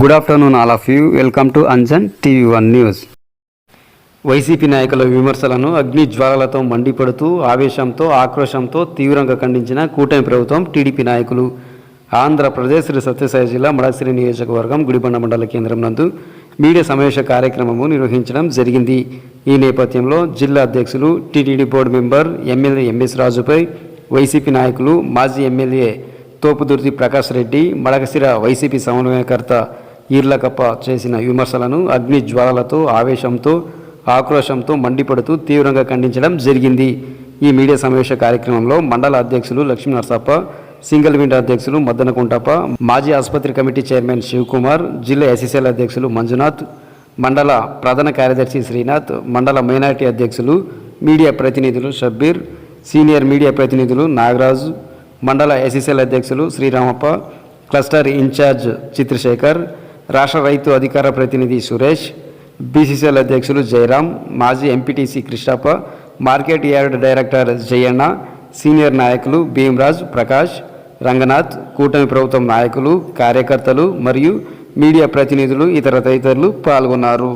Good afternoon all of you. Welcome to Anjan TV1 news. YCP నాయకుల విమర్శలను అగ్ని జ్వాలలతో మండిపడుతూ ఆవేశంతో ఆక్రోశంతో తీవ్రంగా ఖండించిన కూటమి ప్రభుత్వం టీడీపీ నాయకులు ఆంధ్రప్రదేశ్ శ్రీ సత్యసాయి జిల్లా మడసిరి నియోజకవర్గం గుడిబండ మండల కేంద్రం నందు మీడియా సమావేశ కార్యక్రమము నిర్వహించడం జరిగింది. ఈ నేపథ్యంలో జిల్లా అధ్యక్షులు TTD board member MLA MS రాజుపై వైసీపీ నాయకులు మాజీ ఎమ్మెల్యే తోపుదుర్తి ప్రకాష్ రెడ్డి, మడకసిర వైసీపీ సమన్వయకర్త ఈర్లకప్ప చేసిన విమర్శలను అగ్ని జ్వాలలతో ఆవేశంతో ఆక్రోశంతో మండిపడుతూ తీవ్రంగా ఖండించడం జరిగింది. ఈ మీడియా సమావేశ కార్యక్రమంలో మండల అధ్యక్షులు లక్ష్మీ నరసప్ప, సింగిల్ విండో అధ్యక్షులు మద్దనకుంటప్ప, మాజీ ఆసుపత్రి కమిటీ చైర్మన్ శివకుమార్, జిల్లా ఎస్ఎస్ఎల్ అధ్యక్షులు మంజునాథ్, మండల ప్రధాన కార్యదర్శి శ్రీనాథ్, మండల మైనార్టీ అధ్యక్షులు, మీడియా ప్రతినిధులు షబ్బీర్, సీనియర్ మీడియా ప్రతినిధులు నాగరాజు, మండల ఎస్ఎస్ఎల్ అధ్యక్షులు శ్రీరామప్ప, క్లస్టర్ ఇన్ఛార్జ్ చిత్రశేఖర్, రాష్ట్ర రైతు అధికార ప్రతినిధి సురేష్, బీసీసీఎల్ అధ్యక్షులు జయరాం, మాజీ MPTC Krishnappa, market yard director Jayanna, senior నాయకులు భీమరాజ్, ప్రకాష్, రంగనాథ్, కూటమి ప్రభుత్వం నాయకులు, కార్యకర్తలు మరియు మీడియా ప్రతినిధులు ఇతర తదితరులు పాల్గొన్నారు.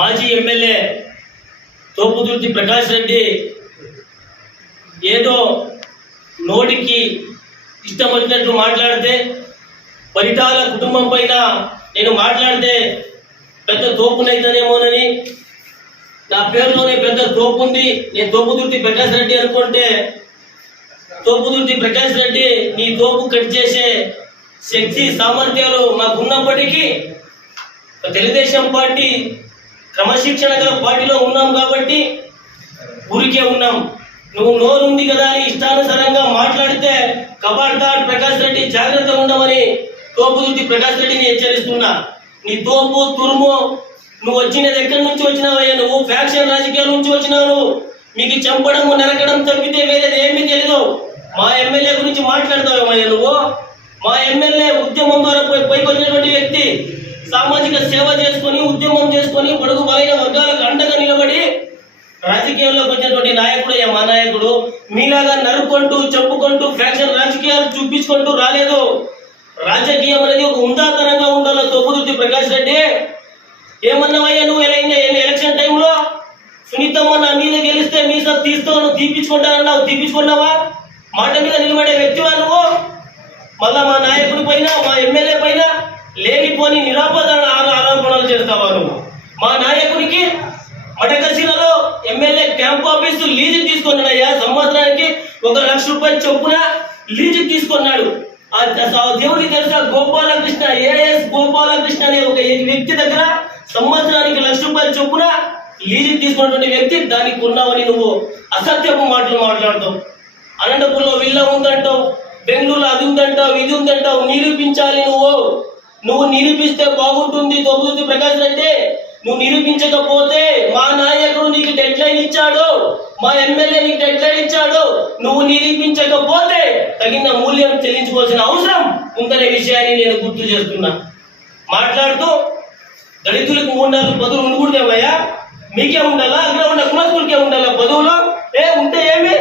మాజీ ఎమ్మెల్యే తోపుదుర్తి ప్రకాష్ రెడ్డి ఏదో నోటికి ఇష్టం వచ్చినట్టు మాట్లాడితే, పరిటాల కుటుంబం పైన నేను మాట్లాడితే పెద్ద తోపునైతేనేమోనని, నా పేరులోనే పెద్ద తోపు ఉంది, నేను తోపుదుర్తి ప్రకాష్ రెడ్డి అనుకుంటే, తోపుదుర్తి ప్రకాష్ రెడ్డి నీ తోపు కట్ చేసే శక్తి సామర్థ్యాలు మాకున్నప్పటికీ తెలుగుదేశం పార్టీ క్రమశిక్షణ గల పార్టీలో ఉన్నాం కాబట్టి ఊరికే ఉన్నాం. నువ్వు నోరుంది కదా అని ఇష్టానుసారంగా మాట్లాడితే కబార్దార్ ప్రకాష్ రెడ్డి జాగ్రత్తగా ఉండమని తోపుదుర్తి ప్రకాష్ రెడ్డిని హెచ్చరిస్తున్నా. నీ తోపు తురుము నువ్వు వచ్చినది ఎక్కడి నుంచి వచ్చినావయ్యా? నువ్వు ఫ్యాక్షన్ రాజకీయాల నుంచి వచ్చినావు. మీకు చంపడం నరకడం తప్పితే వేరేది ఏమీ తెలియదు. మా ఎమ్మెల్యే గురించి మాట్లాడతావేమయ్యా నువ్వు? మా ఎమ్మెల్యే ఉద్యమం ద్వారా పైకి వచ్చినటువంటి వ్యక్తి, సామాజిక సేవ చేసుకొని ఉద్యమం చేసుకొని బడుగు బలైన వర్గాలకు అండగా నిలబడి రాజకీయాల్లోకి వచ్చినటువంటి నాయకుడు మా నాయకుడు. మీలాగా నరుక్కుంటూ చెప్పుకుంటూ ఫ్యాక్షన్ రాజకీయాలు చూపించుకుంటూ రాలేదు. రాజకీయం అనేది ఒక ఉందాతనంగా ఉండాలి. తోపుదుర్తి ప్రకాష్ రెడ్డి ఏమన్నావయ్యా నువ్వు? ఎలక్షన్ టైంలో సునీతమ్మ నా మీద గెలిస్తే మీ సార్ తీస్తాను తీపించుకుంటానన్నావు, తీపించుకున్నావా? మాట మీద నిలబడే వ్యక్తివా నువ్వు? మళ్ళా మా నాయకుడి పైన మా ఎమ్మెల్యే పైన లేనిపోని నిరాపద ఆరోపణలు చేస్తావా నువ్వు? మా నాయకుడికి మడకసిరలో ఎమ్మెల్యే క్యాంప్ ఆఫీసు లీజు తీసుకున్నాడయ్యా. సంవత్సరానికి 1 లక్ష రూపాయలు చొప్పున లీజు తీసుకున్నాడు. దేవుడికి తెలుసా, గోపాలకృష్ణ, ఏఎస్ గోపాలకృష్ణ అనే ఒక వ్యక్తి దగ్గర సంవత్సరానికి 1 లక్ష రూపాయలు చొప్పున లీజు తీసుకున్నటువంటి వ్యక్తి. దానికి ఉన్నావని నువ్వు అసత్యపు మాటలు మాట్లాడతావు. అనంతపురంలో విల్ల ఉందంటావు, బెంగళూరులో అది ఉందంటావు, ఇది ఉందంటావు. నిరూపించాలి నువ్వు నిరూపిస్తే బాగుంటుంది. తోపుదుర్తి ప్రకాష్ రెడ్డి నువ్వు నిరూపించకపోతే మా నాయకుడు నీకు డెడ్ లైన్ ఇచ్చాడు, మా ఎమ్మెల్యే నీకు డెడ్ లైన్ ఇచ్చాడు. నువ్వు నిరూపించకపోతే తగిన మూల్యం చెల్లించుకోవాల్సిన అవసరం ఉందనే విషయాన్ని నేను గుర్తు చేస్తున్నా. మాట్లాడుతూ దళితులకు 3-4 పదవులు ఉండకూడదేమయ్యా? మీకే ఉండాలా? అగ్ర ఉన్న కులస్తులకే ఉండాలా పదవులు? ఉంటే ఏమి?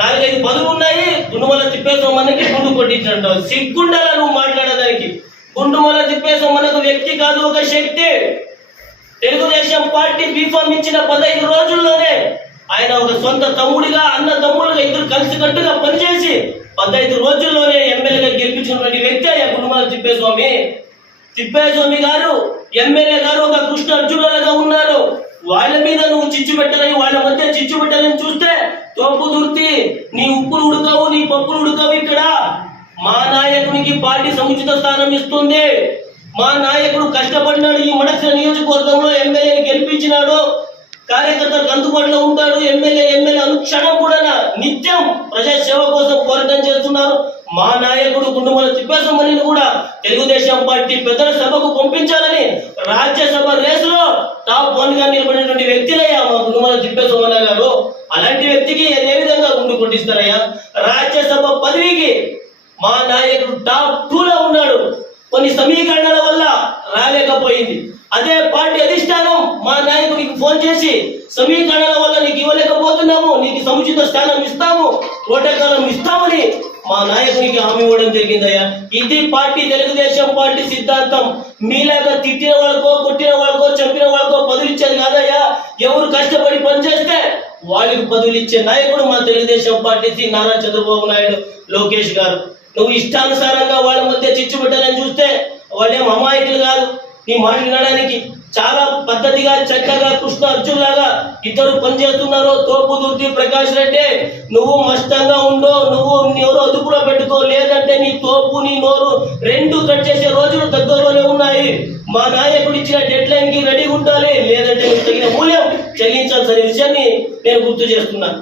4-5 పదవులు ఉన్నాయి. గుండుమల తిప్పేసమ్మన్నకి గుండు కొట్టించినట్టు సిగ్గుండాలా నువ్వు మాట్లాడేదానికి? గుండుమల తిప్పేసమ్మన్నకు వ్యక్తి కాదు, ఒక శక్తి. తెలుగుదేశం పార్టీ బీఫామ్ ఇచ్చిన 15 రోజుల్లోనే ఆయన ఒక సొంత తమ్ముడిగా, అన్న తమ్ముడుగా ఇద్దరు కలిసికట్టుగా పనిచేసి 15 రోజుల్లోనే ఎమ్మెల్యేగా గెలిపించినటువంటి వ్యక్తి అయ్యా గుండుమల తిప్పేస్వామి గారు. ఎమ్మెల్యే గారు ఒక కృష్ణ అర్జునులుగా ఉన్నారు. వాళ్ళ మీద నువ్వు చిచ్చు పెట్టాలని, వాళ్ళ మధ్య చిచ్చు పెట్టాలని చూస్తే తోపుదుర్తి నీ ఉప్పులు ఉడకవు, నీ పప్పులు ఉడకవు. ఇక్కడ మా నాయకునికి పార్టీ సముచిత స్థానం ఇస్తుంది. మా నాయకుడు కష్టపడినాడు. ఈ మడకసిర నియోజకవర్గంలో ఎమ్మెల్యేని గెలిపించినాడు. కార్యకర్తలకు అందుబాటులో ఉంటాడు. ఎమ్మెల్యే అనుక్షణం కూడా నిత్యం ప్రజాసేవ కోసం పోరాటం చేస్తున్నారు. మా నాయకుడు గుండుమల తిప్పేసమ్మని కూడా తెలుగుదేశం పార్టీ పెద్దల సభకు పంపించాలని రాజ్యసభ రేసులో టాప్ 1 గా నిలబడినటువంటి వ్యక్తినయ్యా మా గుండుమల తిప్పేసమ్మన్న గారు. అలాంటి వ్యక్తికి ఏ విధంగా గుండు కొట్టిస్తారయ్యా? రాజ్యసభ పదవికి మా నాయకుడు టాప్ 2 లో ఉన్నాడు. కొన్ని సమీకరణల వల్ల రాలేకపోయింది. అదే పార్టీ అధిష్టానం మా నాయకుడికి ఫోన్ చేసి సమీకరణల వల్ల నీకు ఇవ్వలేకపోతున్నాము, నీకు సముచిత స్థానం ఇస్తాము, కోటకాలం ఇస్తామని మా నాయకునికి హామీ ఇవ్వడం జరిగిందయ్యా. ఇది పార్టీ, తెలుగుదేశం పార్టీ సిద్ధాంతం. మీలాగా తిట్టిన వాళ్ళకో, కొట్టిన వాళ్ళకో, చంపిన వాళ్ళకో పదవులు ఇచ్చేది కాదయ్యా. ఎవరు కష్టపడి పనిచేస్తే వాళ్ళకి పదవులు ఇచ్చే నాయకుడు మా తెలుగుదేశం పార్టీ నారా చంద్రబాబు నాయుడు, లోకేష్ గారు. నువ్వు ఇష్టానుసారంగా వాళ్ళ మధ్య చిచ్చు పెట్టాలని చూస్తే వాళ్ళేం అమాయకులు కాదు. నీ మాట వినడానికి చాలా పద్ధతిగా, చక్కగా కృష్ణ అర్జున్ లాగా ఇద్దరు పనిచేస్తున్నారు. తోపుదుర్తి ప్రకాష్ రెడ్డి, నువ్వు మస్తంగా ఉండో, నువ్వు ఎవరో అదుపులో పెట్టుకో, లేదంటే నీ తోపు, నీ నోరు రెండు కట్ చేసే రోజులు దగ్గరలోనే ఉన్నాయి. మా నాయకుడు ఇచ్చిన డెడ్ లైన్ కి రెడీగా ఉండాలి, లేదంటే నువ్వు తగిన మూల్యం చెల్లించాల్సిన విషయాన్ని నేను గుర్తు చేస్తున్నాను.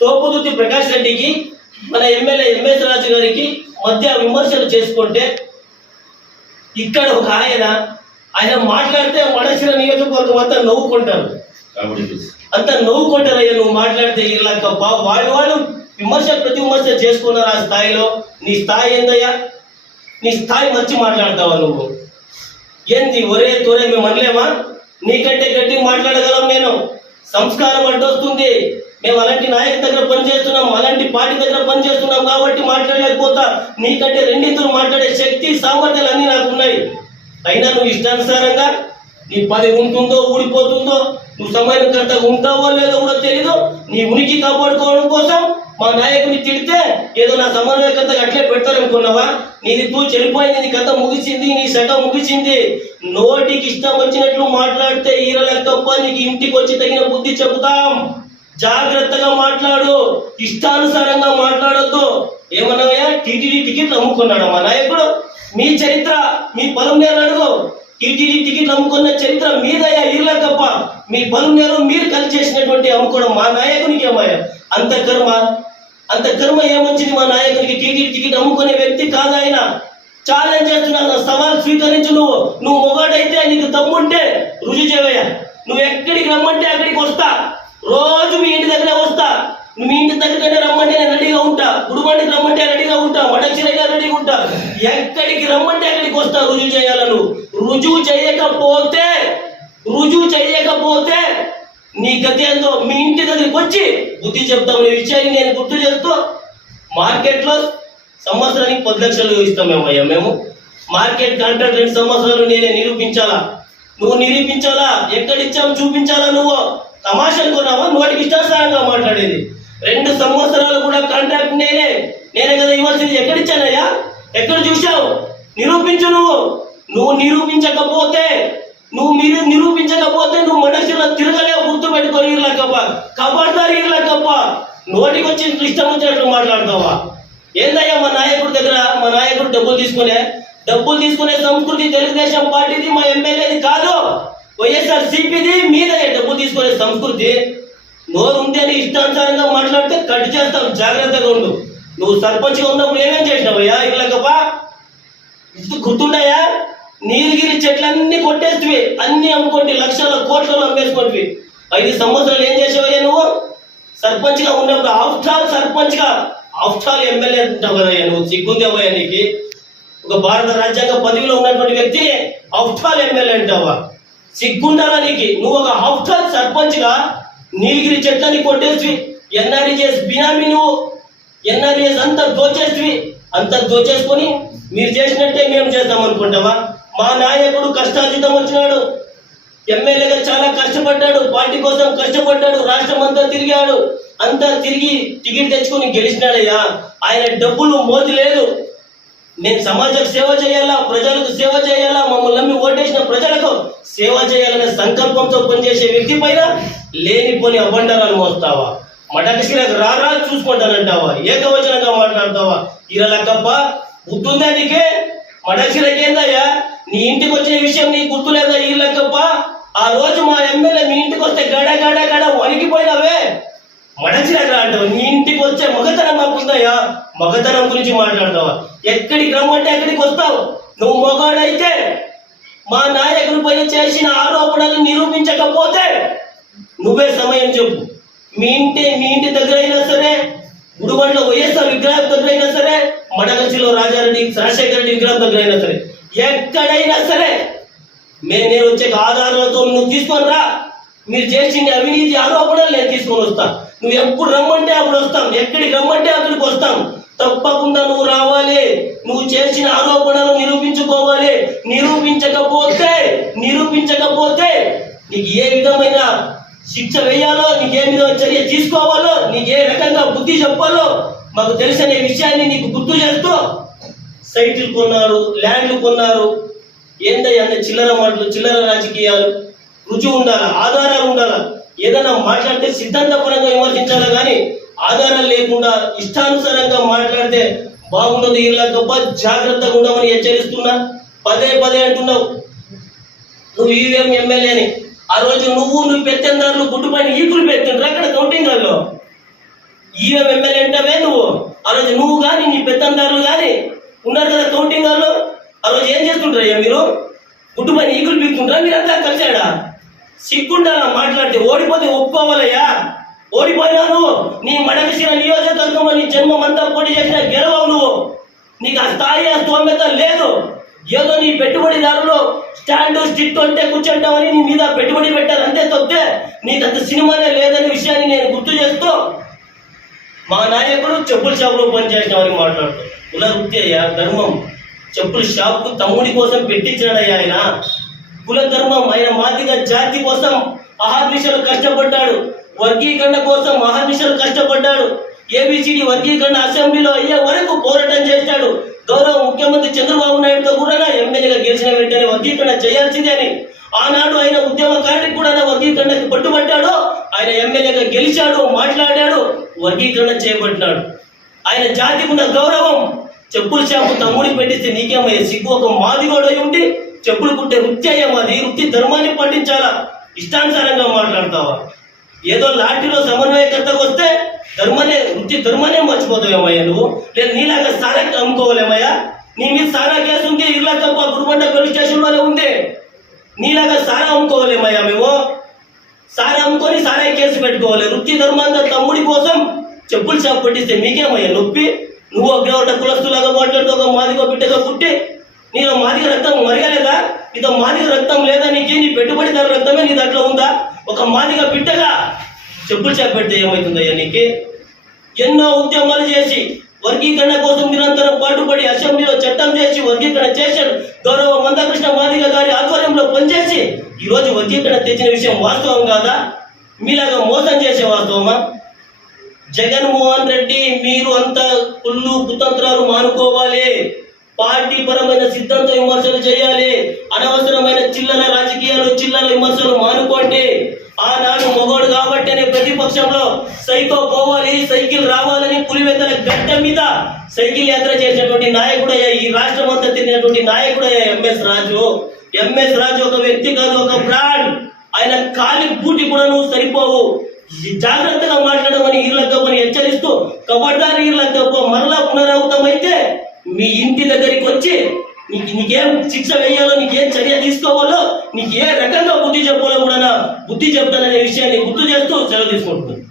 తోపుదుర్తి ప్రకాష్ రెడ్డికి మన ఎమ్మెల్యే ఎంఎస్ రాజు గారికి మధ్య విమర్శలు చేసుకుంటే, ఇక్కడ ఒక ఆయన మాట్లాడితే మడసిన నియోజకవర్గం అంతా నవ్వుకుంటారు, అంతా నవ్వుకుంటారయ్యా. నువ్వు మాట్లాడితే ఇలా వాళ్ళు విమర్శ ప్రతి విమర్శ చేసుకున్నారు ఆ స్థాయిలో. నీ స్థాయి ఏందయ్యా? నీ స్థాయి మర్చి మాట్లాడతావా నువ్వు? ఏంది ఒరే తోరే మేము అనలేమా? నీకంటే గట్టి మాట్లాడగలం. నేను సంస్కారం అడ్డొస్తుంది. మేము అలాంటి నాయకు దగ్గర పనిచేస్తున్నాం, అలాంటి పార్టీ దగ్గర పనిచేస్తున్నాం కాబట్టి మాట్లాడలేకపోతా. నీకంటే రెండింతలు మాట్లాడే శక్తి, సామర్థ్యాలు అన్ని నాకు ఉన్నాయి. అయినా నువ్వు ఇష్టానుసారంగా నీ పది ఉంటుందో ఊడిపోతుందో, నువ్వు సమయానికంత ఉంటావో లేదో కూడా తెలీదు. నీ ఉనికి కాపాడుకోవడం కోసం మా నాయకుని తిడితే ఏదో నా సమన్వయకంతగా అట్లే పెడతారనుకున్నావా? నీది తూ చెడిపోయింది, నీ కథ ముగిసింది, నీ సగం ముగిసింది. నోటికి ఇష్టం వచ్చినట్లు మాట్లాడితే ఈరలెక్కప్ప నీకు ఇంటికి వచ్చి తగిన బుద్ధి చెబుతాం. జాగ్రత్తగా మాట్లాడు, ఇష్టానుసారంగా మాట్లాడొద్దు. ఏమన్నావయ్యా? టీటీడీ టికెట్లు అమ్ముకున్నాడు మా నాయకుడు. మీ చరిత్ర, మీ పొలంనేరు అడుగు. టీటీడీ టికెట్లు అమ్ముకున్న చరిత్ర మీదయ్యా ఈర్లకప్ప. మీ పొలంనేరు మీరు కలిసి చేసినటువంటి అమ్ముకోవడం మా నాయకునికి ఏమయ్యా? అంత కర్మ ఏమొచ్చింది మా నాయకునికి? టీటీడీ టికెట్ అమ్ముకునే వ్యక్తి కాదు ఆయన. ఛాలెంజ్ చేస్తున్నాను, సవాల్ స్వీకరించు. నువ్వు మొగాడైతే, నీకు దమ్ముంటే రుజువు చేయవయ్యా. నువ్వు ఎక్కడికి రమ్మంటే అక్కడికి వస్తా. రోజు మీ ఇంటి దగ్గరే వస్తా. మీ ఇంటి దగ్గరనే రమ్మంటే నేను రెడీగా ఉంటా. గుడిబండికి రమ్మంటే రెడీగా ఉంటా. మడచిరైనా రెడీగా ఉంటా. ఎక్కడికి రమ్మంటే అక్కడికి వస్తా. రుజువు చేయాల. నువ్వు రుజువు చేయకపోతే నీ గతి ఎంతో మీ ఇంటి దగ్గరికి వచ్చి బుద్ధి చెప్తాం. ఈ విషయాన్ని నేను గుర్తు చేస్తూ, మార్కెట్లో సంవత్సరానికి 10 లక్షలు ఇస్తామేమయ్యా మేము. మార్కెట్ కాంట్రాక్ట్ 2 సంవత్సరాలు నేనే నిరూపించాలా? నువ్వు నిరూపించాలా? ఎక్కడిచ్చాము చూపించాలా? నువ్వు తమాష అనుకున్నావా? నోటికి ఇష్టానుసారంగా మాట్లాడేది. 2 సంవత్సరాలు కూడా కాంట్రాక్ట్ నేనే కదా ఇవ్వాల్సింది. ఎక్కడిచ్చానయ్యా? ఎక్కడ చూశావు? నిరూపించు. నువ్వు నిరూపించకపోతే నువ్వు మనుషుల్లో తిరగలేవు. గుర్తు పెట్టుకో. ఈర్లకప్ప, కబడ్దారు ఈర్లకప్ప. నోటికి వచ్చి ఇష్టం వచ్చినట్లు మాట్లాడతావా? ఏందయ్యా మా నాయకుడి దగ్గర? మా నాయకుడు డబ్బులు తీసుకునే సంస్కృతి తెలుగుదేశం పార్టీది, మా ఎమ్మెల్యేది కాదు. వైఎస్ఆర్ సిపిది, మీదయ్యా డబ్బులు తీసుకునే సంస్కృతి. నోరు ఉంది అని ఇష్టానుసారంగా మాట్లాడితే కట్ చేస్తాం. జాగ్రత్తగా ఉండు. నువ్వు సర్పంచ్గా ఉన్నప్పుడు ఏమేం చేసినావయ్యా? ఈర్లకప్ప గుర్తుండయా? నీలగిరి చెట్లన్నీ కొట్టేస్తవి, అన్ని అమ్ముకోండి, లక్షల కోట్లలో అమ్మేసుకోండి. 5 సంవత్సరాలు ఏం చేసావయ్యా నువ్వు? సర్పంచ్ గా ఉన్నప్పుడు ఆఫ్టర్ ఎమ్మెల్యే అంటావు కదయ్యా. నువ్వు సిగ్గుందేవయ్యా నీకు? ఒక భారత రాజ్యాంగ పదవిలో ఉన్నటువంటి వ్యక్తిని ఆఫ్టర్ ఎమ్మెల్యే అంటావా? సిగ్గుండాలా నీకు? నువ్వు ఒక ఆఫ్టర్ సర్పంచ్ గా నీలగిరి చెట్లని కొట్టేసి ఎన్ఆర్ఈఎస్ బినామీ, నువ్వు ఎన్ఆర్ఈఎస్ అంతా దోచేసుకొని మీరు చేసినట్టే మేము చేస్తాం అనుకుంటావా? మా నాయకుడు కష్టాతీతం వచ్చినాడు. ఎమ్మెల్యేగా చాలా కష్టపడ్డాడు, పార్టీ కోసం కష్టపడ్డాడు, రాష్ట్రం అంతా తిరిగాడు. అంతా తిరిగి టికెట్ తెచ్చుకొని గెలిచినాడయ్యా. ఆయన డబ్బులు మోజు లేదు. నేను సమాజానికి సేవ చేయాలా, ప్రజలకు సేవ చేయాలా, మమ్మల్ని నమ్మి ఓటేసిన ప్రజలకు సేవ చేయాలనే సంకల్పంతో పనిచేసే వ్యక్తి పైన లేనిపోని అబండారాలు మోస్తావా? మడకశిలకు రారా చూసుకుంటానంటావా? ఏకవచనంగా మాట్లాడతావా? ఈరలకప్ప గుర్తుందా నీకే? మడకశిలకేందయ్యా? నీ ఇంటికి వచ్చిన విషయం నీకు గుర్తులేదా? ఈరలకప్ప ఆ రోజు మా ఎమ్మెల్యే మీ ఇంటికి వస్తే గడ వణికిపోయినావే. మడకశిలకు అంటావు. నీ ఇంటికి వచ్చే మగతనం మాకుందయ్యా? మగతనం గురించి మాట్లాడతావా? ఎక్కడికి రమ్మంటే అక్కడికి వస్తావు. నువ్వు మగాడైతే మా నాయకుడి పైన చేసిన ఆరోపణలు నిరూపించకపోతే నువ్వే సమయం చెప్పు. మీ ఇంటి దగ్గర అయినా సరే, గుడిబండ్లో వైఎస్ఆర్ విగ్రహం దగ్గర అయినా సరే, మడకశిలో రాజారెడ్డి రాజశేఖర రెడ్డి విగ్రహం దగ్గర అయినా సరే, ఎక్కడైనా సరే నేను వచ్చే ఆధారాలతో నువ్వు తీసుకొని రా. మీరు చేసిన అవినీతి ఆరోపణలు నేను తీసుకొని వస్తా. నువ్వు ఎప్పుడు రమ్మంటే అప్పుడు వస్తాం, ఎక్కడికి రమ్మంటే అక్కడికి వస్తాం. తప్పకుండా నువ్వు రావాలి. నువ్వు చేసిన ఆరోపణలు నిరూపించుకోవాలి. నిరూపించకపోతే నీకు ఏ విధమైన శిక్ష వేయాలో, నీకు ఏ విధమైన చర్య తీసుకోవాలో, నీకు ఏ రకంగా బుద్ధి చెప్పాలో మాకు తెలిసిన విషయాన్ని నీకు గుర్తు చేస్తూ, సైట్లు కొన్నారు, ల్యాండ్లు కొన్నారు, ఏందయ్య అన్న చిల్లర మాటలు, చిల్లర రాజకీయాలు. రుజువు ఉండాలా, ఆధారాలు ఉండాలా. ఏదైనా మాట్లాడితే సిద్ధాంతపరంగా విమర్శించాలా కానీ ఆధారాలు లేకుండా ఇష్టానుసారంగా మాట్లాడితే బాగుండదు. ఇలా గొప్ప జాగ్రత్తగా ఉండమని హెచ్చరిస్తున్నా. పదే అంటున్నావు నువ్వు ఈవీఎం ఎమ్మెల్యే అని. ఆ రోజు నువ్వు పెత్తందారులు గుడ్డు పైన ఈకులు పెట్టుండ్రు అక్కడ కౌంటింగ్ హాల్లో. ఈవీఎం ఎమ్మెల్యే అంటావే నువ్వు. ఆ రోజు నువ్వు కానీ నీ పెత్తందారులు కానీ ఉన్నారు కదా కౌంటింగ్ హాల్లో. ఆ రోజు ఏం చేస్తుంటారయ్యా మీరు? గుడ్డు పైన ఈకులు పీక్తుంటారా మీరంతా కలిసాడా? సిగ్గుండాలా మాట్లాడితే? ఓడిపోతే ఒప్పుకోవాలయ్యా. ఓడిపోయినాను. నీ మడకశిర నియోజకవర్గంలో నీ జన్మం అంతా పోటీ చేసిన గెలవవు నువ్వు. నీకు ఆ స్థాయి, ఆ స్తోమత లేదు. ఏదో నీ పెట్టుబడిదారులు స్టాండ్ స్టిక్ అంటే కూర్చుంటామని నీ మీద పెట్టుబడి పెట్టారు అంతే తప్పితే నీకంత సినిమానే లేదనే విషయాన్ని నేను గుర్తు చేస్తూ, మా నాయకుడు చెప్పుల షాపులో పనిచేసినామని మాట్లాడుతూ కుల వృత్తి అయ్యా, ధర్మం. చెప్పుల షాపు తమ్ముడి కోసం పెట్టించాడయ్యా ఆయన. కుల ధర్మం. ఆయన మాదిగ జాతి కోసం అహర్నిశలు కష్టపడ్డాడు. వర్గీకరణ కోసం అహర్నిశలు కష్టపడ్డాడు. ఏబిసిడి వర్గీకరణ అసెంబ్లీలో అయ్యే వరకు పోరాటం చేశాడు. గౌరవ ముఖ్యమంత్రి చంద్రబాబు నాయుడుతో కూడా ఎమ్మెల్యేగా గెలిచిన వెంటనే వర్గీకరణ చేయాల్సిందే అని ఆనాడు ఆయన ఉద్యమకారుడికి కూడా వర్గీకరణకు పట్టుబట్టాడు. ఆయన ఎమ్మెల్యేగా గెలిచాడు, మాట్లాడాడు, వర్గీకరణ చేపట్టినాడు. ఆయన జాతికి ఉన్న గౌరవం చెప్పుల షాపు తమ్ముడికి పెట్టిస్తే నీకేమయ్యే సిగ్గు? ఒక మాదిగోడై ఉండి చెప్పులు కుట్టే వృత్తి అయ్యా మాది. వృత్తి ధర్మాన్ని పాటించాలా. ఇష్టానుసారంగా మాట్లాడతావా? ఏదో లాఠీలో సమన్వయకర్తకు వస్తే వృత్తి ధర్మాన్ని మర్చిపోతావేమయ్యా నువ్వు? లేదు నీలాగా సారా అమ్ముకోవాలేమయ్యా? నీ మీద సారా కేసు ఉంది, ఇర్లా తప్ప గురుబండ పోలీస్ స్టేషన్ లోనే ఉంది. నీలాగా సారా అమ్ముకోవాలేమయ్యా మేము? సారా అమ్ముకొని సారా కేసు పెట్టుకోవాలి. వృత్తి ధర్మాంత తమ్ముడి కోసం చెప్పుల షాప్ పెట్టిస్తే మీకేమయ్యా నొప్పి? నువ్వు ఒక కులస్తులాగా మాట్లాడుతూ ఒక మాదిగో బిడ్డగా పుట్టి నీలో మాదిగ రక్తం మరగలేదా? నీతో మాదిగ రక్తం లేదా? నీకు నీ పెట్టుబడిదారు రక్తమే నీ దాంట్లో ఉందా? ఒక మాదిగ బిడ్డగా చెప్పులు షాప్ పెడితే ఏమవుతుందయ్యా నీకు? ఎన్నో ఉద్యమాలు చేసి వర్గీకరణ కోసం నిరంతరం పాటుపడి అసెంబ్లీలో చట్టం చేసి వర్గీకరణ చేశాడు. గౌరవ మందకృష్ణ మాదిగ గారి ఆధ్వర్యంలో పనిచేసి ఈరోజు వర్గీకరణ తెచ్చిన విషయం వాస్తవం కాదా? మీలాగా మోసం చేసే వాస్తవమా? జగన్మోహన్ రెడ్డి మీరు అంతా కుళ్ళు కుతంత్రాలు మానుకోవాలి. పార్టీ పరమైన సిద్ధాంత విమర్శలు చేయాలి. అనవసరమైన చిల్లర రాజకీయాలు, చిల్లర విమర్శలు మానుకోండి. ఆనాడు మొగోడు కాబట్టినే ప్రతిపక్షంలో సైకో పోవాలి, సైకిల్ రావాలని పులివెందుల గడ్డ మీద సైకిల్ యాత్ర చేసినటువంటి నాయకుడయ్యా, ఈ రాష్ట్రం అంతా తిరిగినటువంటి నాయకుడయ్యా ఎంఎస్ రాజు. ఎంఎస్ రాజు ఒక వ్యక్తి కాదు, ఒక బ్రాండ్. ఆయన కాలి బూటి కూడా నువ్వు సరిపోవు. జాగ్రత్తగా మాట్లాడమని ఈర్లక్కని హెచ్చరిస్తూ, కబడ్దారు ఈర్లక్క మరలా పునరావృతమైతే మీ ఇంటి దగ్గరికి వచ్చి నీకేం శిక్ష వేయాలో, నీకేం చర్య తీసుకోవాలో, నీకు ఏ రకంగా బుద్ధి చెప్పాలో కూడా బుద్ధి చెప్తాననే విషయాన్ని గుర్తు చేస్తూ సెలవు తీసుకుంటున్నాను.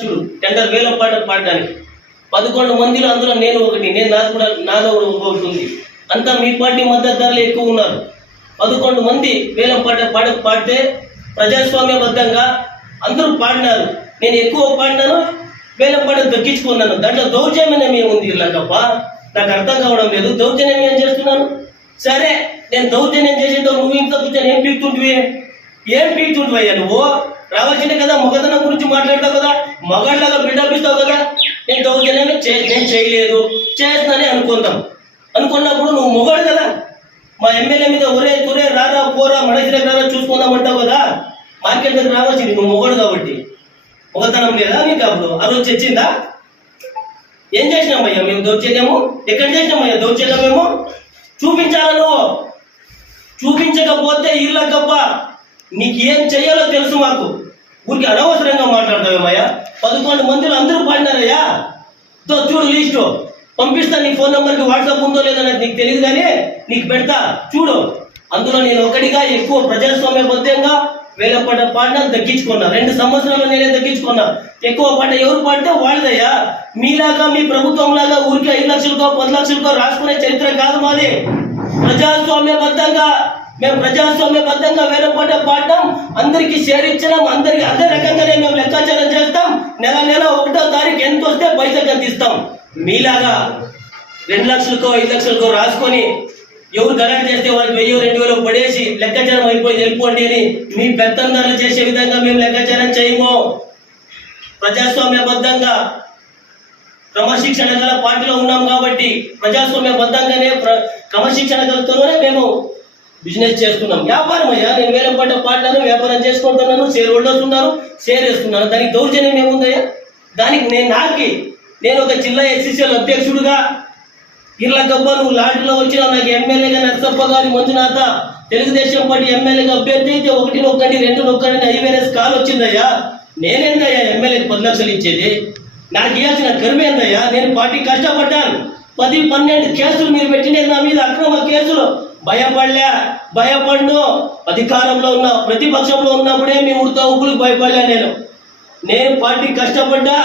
చూడు, టెండర్ వేలం పాట పాడడానికి 11 మందిలో అందులో నేను ఒకటి. నాదో ఒకటి ఉంది. అంతా మీ పార్టీ మద్దతుదారులు ఎక్కువ ఉన్నారు. 11 మంది వేలం పాట పాడితే ప్రజాస్వామ్యబద్ధంగా అందరూ పాడినారు. నేను ఎక్కువ పాడినాను, వేలం పాట దక్కించుకున్నాను. దాంట్లో దౌర్జన్యం ఏముంది ఇలాగప్ప? నాకు అర్థం కావడం లేదు. దౌర్జన్యం ఏం చేస్తున్నాను? సరే, నేను దౌర్జన్యం చేసేటో నువ్వు ఇంత కూర్చొని ఏం పీక్తుంటివయ్యా? నువ్వు రావాల్సిందే కదా, మగతనం గురించి మాట్లాడతావు కదా, మగాళ్ళగా బిల్డప్ ఇస్తావు కదా. నేను దౌర్జన్యం నేను చేయలేదు, చేస్తానని అనుకున్నప్పుడు నువ్వు మొగాడు కదా. మా ఎమ్మెల్యే మీద ఒరే రారా పోరా మడసిరే రారా చూసుకుందామంటావు కదా. మార్కెట్ దగ్గర రావాల్సింది నువ్వు మొగడు కాబట్టి. మొగతనం లేదా నీకు? అప్పుడు ఆ రోజు చచ్చిందా? ఏం చేసినామయ్యా మేము దౌర్జన్యము? ఎక్కడ చేసినామయ్యా దౌర్జన్యం? మేము చూపించాలా? నువ్వు చూపించకపోతే ఈర్లకప్ప నీకు ఏం చెయ్యాలో తెలుసు మాకు. ఊరికి అనవసరంగా మాట్లాడతావేమయ్యా? 11 మందిలో అందరూ పాడినారయ్యా. చూడు లిస్టు పంపిస్తా. నీ ఫోన్ నెంబర్కి వాట్సాప్ ఉందో లేదో నాకు నీకు తెలియదు కానీ నీకు పెడతా చూడు. అందులో నేను ఒకటిగా ఎక్కువ ప్రజాస్వామ్యబద్ధంగా వేల పాట పాడినా దక్కించుకున్నా. 2 సంవత్సరాలు నేనే దక్కించుకున్నా. ఎక్కువ పాట ఎవరు పాడితే వాళ్ళదయ్యా. మీలాగా మీ ప్రభుత్వం లాగా ఊరికి 5 లక్షలకో 10 లక్షలకో రాసుకునే చరిత్ర కాదు మాది. ప్రజాస్వామ్యబద్ధంగా మేము ప్రజాస్వామ్యబద్ధంగా వేలపాట పాడటం, అందరికీ షేర్ ఇచ్చినాం, అందరికి అదే రకంగానే మేము లెక్కాచారం చేస్తాం. నెల 1వ తారీఖు ఎంత వస్తే పైసలు అందిస్తాం. మీలాగా 2 లక్షలకో 5 లక్షలకో రాసుకొని ఎవరు గలాట్ చేస్తే వాళ్ళకి 1000-2000 పడేసి లెక్కాచారం అయిపోయి వెళ్ళిపోండి అని మీ పెత్తందారులు చేసే విధంగా మేము లెక్కాచారం చేయము. ప్రజాస్వామ్యబద్ధంగా క్రమశిక్షణ గల పార్టీలో ఉన్నాం కాబట్టి ప్రజాస్వామ్యబద్ధంగానే క్రమశిక్షణ గలతోనే మేము బిజినెస్ చేస్తున్నాం. వ్యాపారం అయ్యా, నేను వేలంపాట పాటలను వ్యాపారం చేసుకుంటున్నాను, షేర్ హోల్డర్స్ ఉన్నారు, షేర్ వేస్తున్నాను. దానికి దౌర్జన్యం ఏముందయ్యా? దానికి నేను ఒక జిల్లా ఎస్సీసీఎల్ అధ్యక్షుడుగా ఇర్లగబ్బ నువ్వు లాంటిలో వచ్చినా నాకు ఎమ్మెల్యేగా నరసప్ప గారి మంజునాథ తెలుగుదేశం పార్టీ ఎమ్మెల్యేగా అభ్యర్థి అయితే 1 నొక్కండి 2 నొక్కండి ఐవేరేస్ కాల్ వచ్చిందయ్యా. నేనేందయ్యా ఎమ్మెల్యేకి 10 లక్షలు ఇచ్చేది? నాకు ఇవ్వాల్సిన కర్మ ఏందయ్యా? నేను పార్టీ కష్టపడ్డాను. 10-12 కేసులు మీరు పెట్టినది నా మీద, అక్రమ కేసులు. భయపడ్ను. అధికారంలో ఉన్న ప్రతిపక్షంలో ఉన్నప్పుడే మీ ఉడత ఊపులకు భయపడలే. నేను పార్టీ కష్టపడ్డా,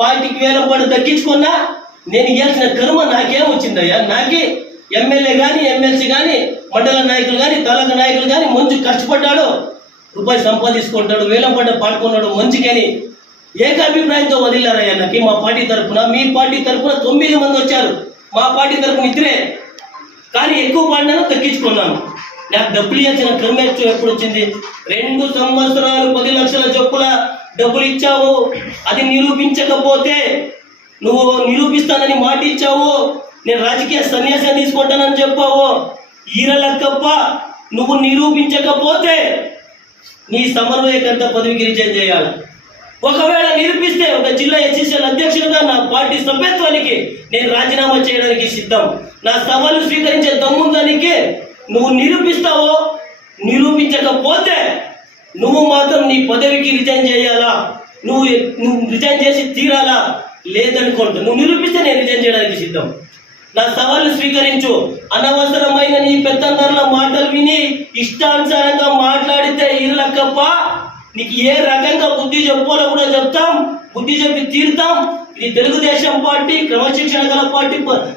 పార్టీకి వేలంపాటు దక్కించుకున్నా. నేను ఇవ్వాల్సిన కర్మ నాకేం వచ్చిందయ్యా? నాకే ఎమ్మెల్యే కానీ ఎమ్మెల్సీ కానీ మండల నాయకులు కానీ తాలూకా నాయకులు కానీ మంచి కష్టపడ్డాడు, రూపాయి సంపాదించుకుంటాడు, వేలంపాట పాడుకున్నాడు మంచికని ఏకాభిప్రాయంతో వదిలారయ్యా నాకు. మా పార్టీ తరఫున, మీ పార్టీ తరఫున 9 మంది వచ్చారు, మా పార్టీ తరఫున 2 కానీ ఎక్కువ పాడినాను, తగ్గించుకున్నాను. నాకు డబ్బులు ఇవ్వాల్సిన కర్మ ఎప్పుడు వచ్చింది? 2 సంవత్సరాలు 10 లక్షల చొప్పుల డబ్బులు ఇచ్చావు. అది నిరూపించకపోతే, నువ్వు నిరూపిస్తానని మాట ఇచ్చావు, నేను రాజకీయ సన్యాసం తీసుకుంటానని చెప్పావు. ఈరలక్కప్ప నువ్వు నిరూపించకపోతే నీ సమన్వయకర్త పదవికి రిజైన్ చేయాలి. ఒకవేళ నిరూపిస్తే ఒక జిల్లా ఎస్సీసీఎల్ అధ్యక్షుడిగా నా పార్టీ సభ్యత్వానికి నేను రాజీనామా చేయడానికి సిద్ధం. నా సవాలు స్వీకరించే దమ్ముందానికి నువ్వు నిరూపిస్తావో, నిరూపించకపోతే నువ్వు మాత్రం నీ పదవికి రిజైన్ చేయాలా, నువ్వు రిజైన్ చేసి తీరాలా. లేదనుకోండి, నువ్వు నిరూపిస్తే నేను రిజైన్ చేయడానికి సిద్ధం. నా సవాళ్ళు స్వీకరించు. అనవసరమైన నీ పెద్దందరుల మాటలు విని ఇష్టానుసారంగా మాట్లాడితే ఇర్లక్కప్ప నీకు ఏ రకంగా బుద్ధి చెప్పాలో కూడా చెప్తాం, బుద్ధి చెప్పి తీరుతాం. ఇది తెలుగుదేశం పార్టీ క్రమశిక్షణ గల పార్టీ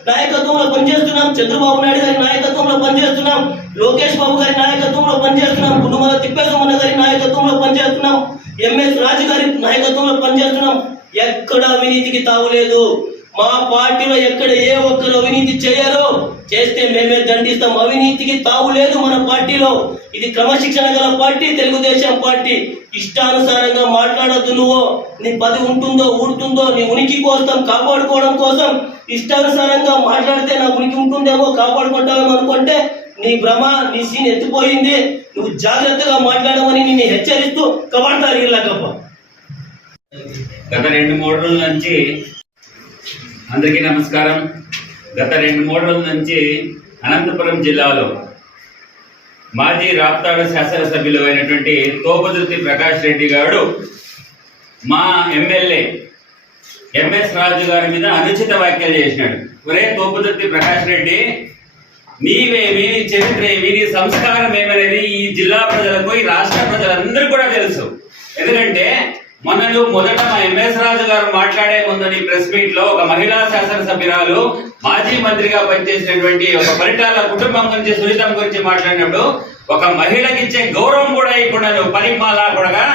నాయకత్వంలో పనిచేస్తున్నాం. చంద్రబాబు నాయుడు గారి నాయకత్వంలో పనిచేస్తున్నాం, లోకేష్ బాబు గారి నాయకత్వంలో పనిచేస్తున్నాం, కుటుంబాల తిప్పేసమన్న గారి నాయకత్వంలో పనిచేస్తున్నాం, ఎంఎస్ రాజు గారి నాయకత్వంలో పనిచేస్తున్నాం. ఎక్కడ అవినీతికి తావులేదు. మా పార్టీలో ఎక్కడ ఏ ఒక్కరు అవినీతి చేయరో, చేస్తే మేమే దండిస్తాం. అవినీతికి తావు లేదు మన పార్టీలో. ఇది క్రమశిక్షణ గల పార్టీ, తెలుగుదేశం పార్టీ. ఇష్టానుసారంగా మాట్లాడద్దు. నువ్వు నీ పది ఉంటుందో ఊడుతుందో నీ ఉనికి కోసం కాపాడుకోవడం కోసం ఇష్టానుసారంగా మాట్లాడితే నా ఉనికి ఉంటుందేమో కాపాడుకుంటావేమో అనుకుంటే నీ భ్రమ, నీ సీన్ ఎత్తిపోయింది. నువ్వు జాగ్రత్తగా మాట్లాడమని నిన్ను హెచ్చరిస్తూ కబడతారు ఇళ్ళకప్ప. గత 2-3 రోజుల నుంచి అందరికీ నమస్కారం. గత 2-3 రోజుల నుంచి అనంతపురం జిల్లాలో మాజీ రాప్తాడు శాసనసభ్యులు అయినటువంటి తోపుదుర్తి ప్రకాష్ రెడ్డి గారు మా ఎమ్మెల్యే ఎంఎస్ రాజు గారి మీద అనుచిత వ్యాఖ్యలు చేసినాడు. ఒరే తోపుదుర్తి ప్రకాష్ రెడ్డి, నీవేమి, నీ చరిత్ర ఏమి, నీ సంస్కారం ఏమనేది ఈ జిల్లా ప్రజలకు, ఈ రాష్ట్ర ప్రజలందరూ కూడా తెలుసు. ఎందుకంటే మొదట మా ఎంఎస్ రాజు గారు మాట్లాడే ముందు నీ ప్రెస్ మీట్ లో ఒక మహిళా శాసనసభ్యురాలు మాజీ మంత్రిగా పనిచేసినటువంటి ఒక పరిటాల కుటుంబం గురించి, సునీతం గురించి మాట్లాడినప్పుడు ఒక మహిళకి ఇచ్చే గౌరవం కూడా ఇవ్వకుండా నువ్వు పరిమాలా కూడా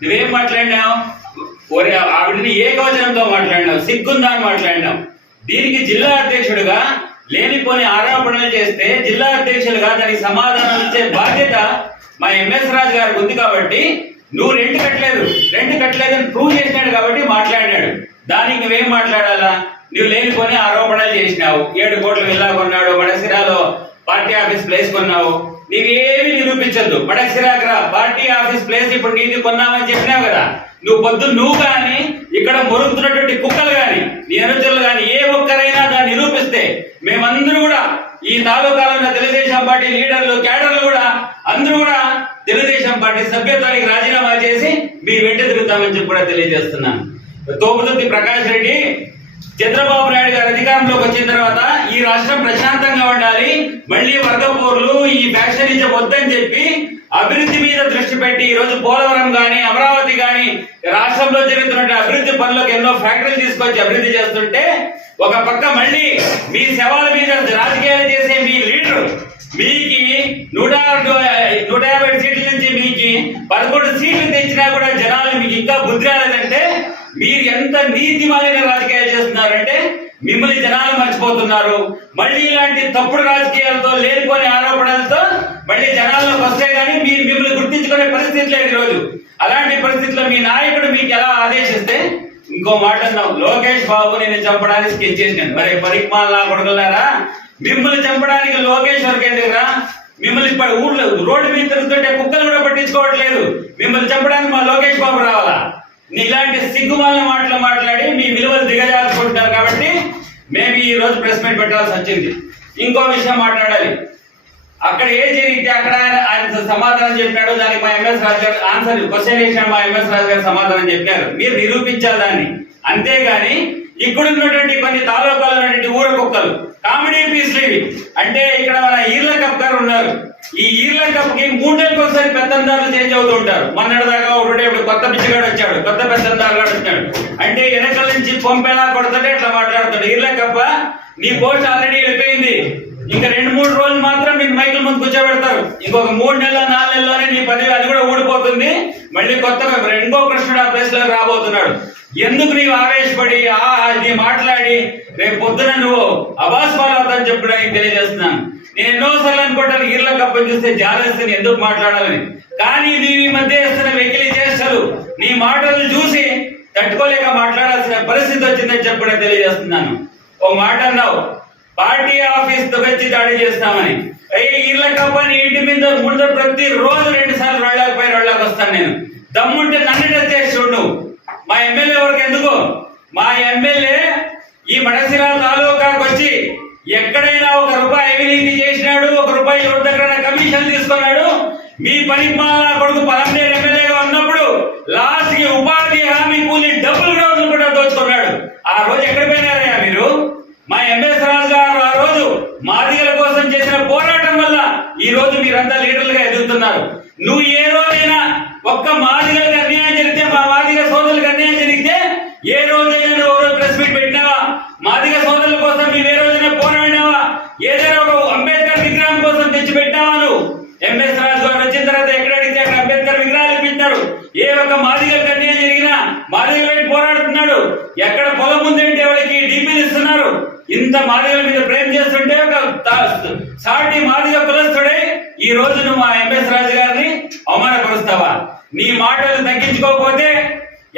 నువ్వేం మాట్లాడినావు? ఆవిడని ఏకవచనంతో మాట్లాడినావు, సిగ్గుందా అని మాట్లాడినావు. దీనికి జిల్లా అధ్యక్షుడిగా లేనిపోని ఆరోపణలు చేస్తే జిల్లా అధ్యక్షులుగా దానికి సమాధానం ఇచ్చే బాధ్యత మా ఎంఎస్ రాజు గారికి ఉంది. కాబట్టి నువ్వు రెంట్ కట్టలేదని ప్రూవ్ చేసినాడు కాబట్టి మాట్లాడినాడు. దానికి నువ్వేం మాట్లాడాలా? నువ్వు లేనిపోని ఆరోపణలు చేసినావు. 7 కోట్లు విల్లా కొన్నాడు, మడసిరాలో పార్టీ ఆఫీస్ ప్లేస్ కొన్నావు. నీవేమి నిరూపించద్దు. మడసిరాకు రా, పార్టీ ఆఫీస్ ప్లేస్ ఇప్పుడు నీది కొన్నామని చెప్పినావు కదా. నువ్వు కానీ ఇక్కడ మొరుగుతున్నటువంటి కుక్కలు కానీ నీ అనుచరులు కానీ ఏ ఒక్కరైనా దాన్ని నిరూపిస్తే మేమందరూ కూడా ఈ తాలూకాలో ఉన్న తెలుగుదేశం పార్టీ లీడర్లు, క్యాడర్లు కూడా అందరూ కూడా తెలుగుదేశం పార్టీ సభ్యత్వానికి రాజీనామా చేసి మీ వెంట తిరుగుతామని చెప్పి కూడా తెలియజేస్తున్నాను. తోపుదుర్తి ప్రకాష్ రెడ్డి, చంద్రబాబు నాయుడు గారు అధికారంలోకి వచ్చిన తర్వాత ఈ రాష్ట్రం ప్రశాంతంగా ఉండాలి, మళ్ళీ వర్గపోర్లు, ఈ ఫ్యాక్షనిజం వద్దని చెప్పి అభివృద్ధి మీద దృష్టి పెట్టి ఈ రోజు పోలవరం గాని, అమరావతి గాని, రాష్ట్రంలో జరుగుతున్న అభివృద్ధి పనులకు ఎన్నో ఫ్యాక్టరీలు తీసుకొచ్చి అభివృద్ధి చేస్తుంటే, ఒక పక్క మళ్ళీ మీ శవాల మీద రాజకీయాలు చేసే మీ లీడర్ మీకు 150 సీట్ల నుంచి మీకు 11 సీట్లు తెచ్చినా కూడా జనాలు మీకు ఇంకా బుద్ధి రాలేదంటే మీరు ఎంత నీతిమాలిన రాజకీయాలు చేస్తున్నారంటే మిమ్మల్ని జనాలు మర్చిపోతున్నారు. మళ్ళీ ఇలాంటి తప్పుడు రాజకీయాలతో లేనిపోని ఆరోపణలతో మళ్ళీ జనాల్లోకి వస్తే గానీ మీరు మిమ్మల్ని గుర్తించుకునే పరిస్థితి లేదు ఈరోజు. అలాంటి పరిస్థితుల్లో మీ నాయకుడు మీకు ఎలా ఆదేశిస్తే ఇంకో మాట అన్నావు, లోకేష్ బాబు నేను చంపడానికి స్కెచ్ చేసినాను. మరి పరిమాల కొడుకులారా, మిమ్మల్ని చంపడానికి లోకేష్ వరకు ఎందుకురా? మిమ్మల్ని ఊర్లో రోడ్డు మీద తిరుగుతుంటే కుక్కలు కూడా పట్టించుకోవట్లేదు, మిమ్మల్ని చంపడానికి మా లోకేష్ బాబు రావాలా? ఇలాంటి సిగ్గుమాలిన మాటలు మాట్లాడి మీ విలువలు దిగజారుకుంటున్నారు కాబట్టి మేము ఈ రోజు ప్రెస్ మీట్ పెట్టాల్సి వచ్చింది. ఇంకో విషయం మాట్లాడాలి. అక్కడ ఏం జరిగితే అక్కడ ఆయన సమాధానం చెప్పినాడు, దానికి మా ఎంఎస్ రాజు గారు ఆన్సర్ క్వశ్చన్ వేసినాడు, మా ఎంఎస్ రాజు గారు సమాధానం చెప్పినారు. మీరు నిరూపించాలి దాన్ని. అంతేగాని ఇక్కడ ఉన్నటువంటి కొన్ని తాలూకాలు ఉన్నటువంటి ఊర కుక్కలు కామెడీ పీస్లు ఇవి. అంటే ఇక్కడ మన ఈర్ల కప్ గారు ఉన్నారు. ఈ ఈర్ల కప్ కి 3 నెలలకు ఒకసారి పెత్తందారులు చేంజ్ అవుతూ ఉంటారు. మొన్నటిదాకా ఒకటి కొత్త పిచ్చిగాడు వచ్చాడు, కొత్త పెత్తందారుగాడు వచ్చాడు. అంటే వెనకల నుంచి పంపేలా కొడతాడే ఇట్లా మాట్లాడుతాడు. ఈర్ల కప్ప నీ పోస్ట్ ఆల్రెడీ వెళ్ళిపోయింది. ఇంకా 2-3 రోజులు మాత్రం మీకు మైకుల ముందు కూర్చోబెడతారు. ఇంకొక 3 నెలల 4 నెలల్లోనే నీ పదవి అది కూడా ఊడిపోతుంది. మళ్ళీ కొత్తగా ఇంకో కృష్ణుడు ఆ ప్లేస్ లోకి రాబోతున్నాడు. ఎందుకు నీవు ఆవేశపడి నీ మాట్లాడి రేపు పొద్దున నువ్వు అబాస్ పాలవుతాని చెప్పడానికి తెలియజేస్తున్నాను. నేను ఎన్నోసార్లు అనుకుంటాను ఈర్ల కప్పని చూస్తే జాలేస్తుంది ఎందుకు మాట్లాడాలని. కానీ నీవు ఈ మధ్య వేస్తున్న వెకిలి చేష్టలు, నీ మాటలు చూసి తట్టుకోలేక మాట్లాడాల్సిన పరిస్థితి వచ్చిందని చెప్పడం తెలియజేస్తున్నాను. ఓ మాట అన్నావు, పార్టీ ఆఫీస్ వచ్చి దాడి చేస్తామని. ఈర్ల కప్పని ఇంటి మీద ముందు ప్రతి రోజు 2 సార్లు రోళ్ళకి వస్తాను నేను. దమ్ముంటే నన్ను టచ్ చేసి చూడు. మా ఎమ్మెల్యే వరకు ఎందుకు? మా ఎమ్మెల్యే ఈ మడసిరా తాలూకాకు వచ్చి ఎక్కడైనా 1 రూపాయి అవినీతి చేసినాడు, 1 రూపాయి ఎవరి దగ్గర కమిషన్ తీసుకున్నాడు. మీ పరిమాణ కొడుకు 17 ఎమ్మెల్యేగా ఉన్నప్పుడు లాస్ట్ కి ఉపాధి హామీ కూలి డబ్బులు కూడా దోచుకున్నాడు. ఆ రోజు ఎక్కడ పోయినారయ్యా మీరు? మా ఎంఎస్ రాజు గారు ఆ రోజు మాదిగల కోసం చేసిన పోరాటం వల్ల ఈ రోజు మీరంతా లీడర్లుగా ఎదుగుతున్నారు. నువ్వు ఏ రోజైనా ఒక్క మాదిగలకు అన్యాయం జరిగితే, మా మాదిగ సోదరులకు అన్యాయం జరిగితే ఏ రోజైనా నువ్వు ప్రెస్ మీట్ పెట్టినావా? మాదిగ సోదరుల కోసం నువ్వు ఏ రోజైనా పోరాడినావా? ఏదైనా ఒక అంబేద్కర్ విగ్రహం కోసం తెచ్చి పెట్టావా? నువ్వు ఎంఎస్ రాజు గారు వచ్చిన తర్వాత ఎక్కడ అడిగితే అక్కడ అంబేద్కర్ విగ్రహాలు పెట్టినారు. ఏ ఒక్క మాదిగలకు అన్యాయం జరిగినా మాదిగలు పోరాడుతున్నాడు. ఎక్కడ పొలం ఉందంటే వాళ్ళకి డీపీలు ఇస్తున్నారు. ఇంత మాదిగల మీద ప్రేమ చేస్తుంటే ఒక సాటి మాదిగ కులస్తుడే ఈ రోజు నువ్వు ఆ ఎంఎస్ రాజు గారిని అవమానపరుస్తావా? నీ మాటలు తగ్గించుకోకపోతే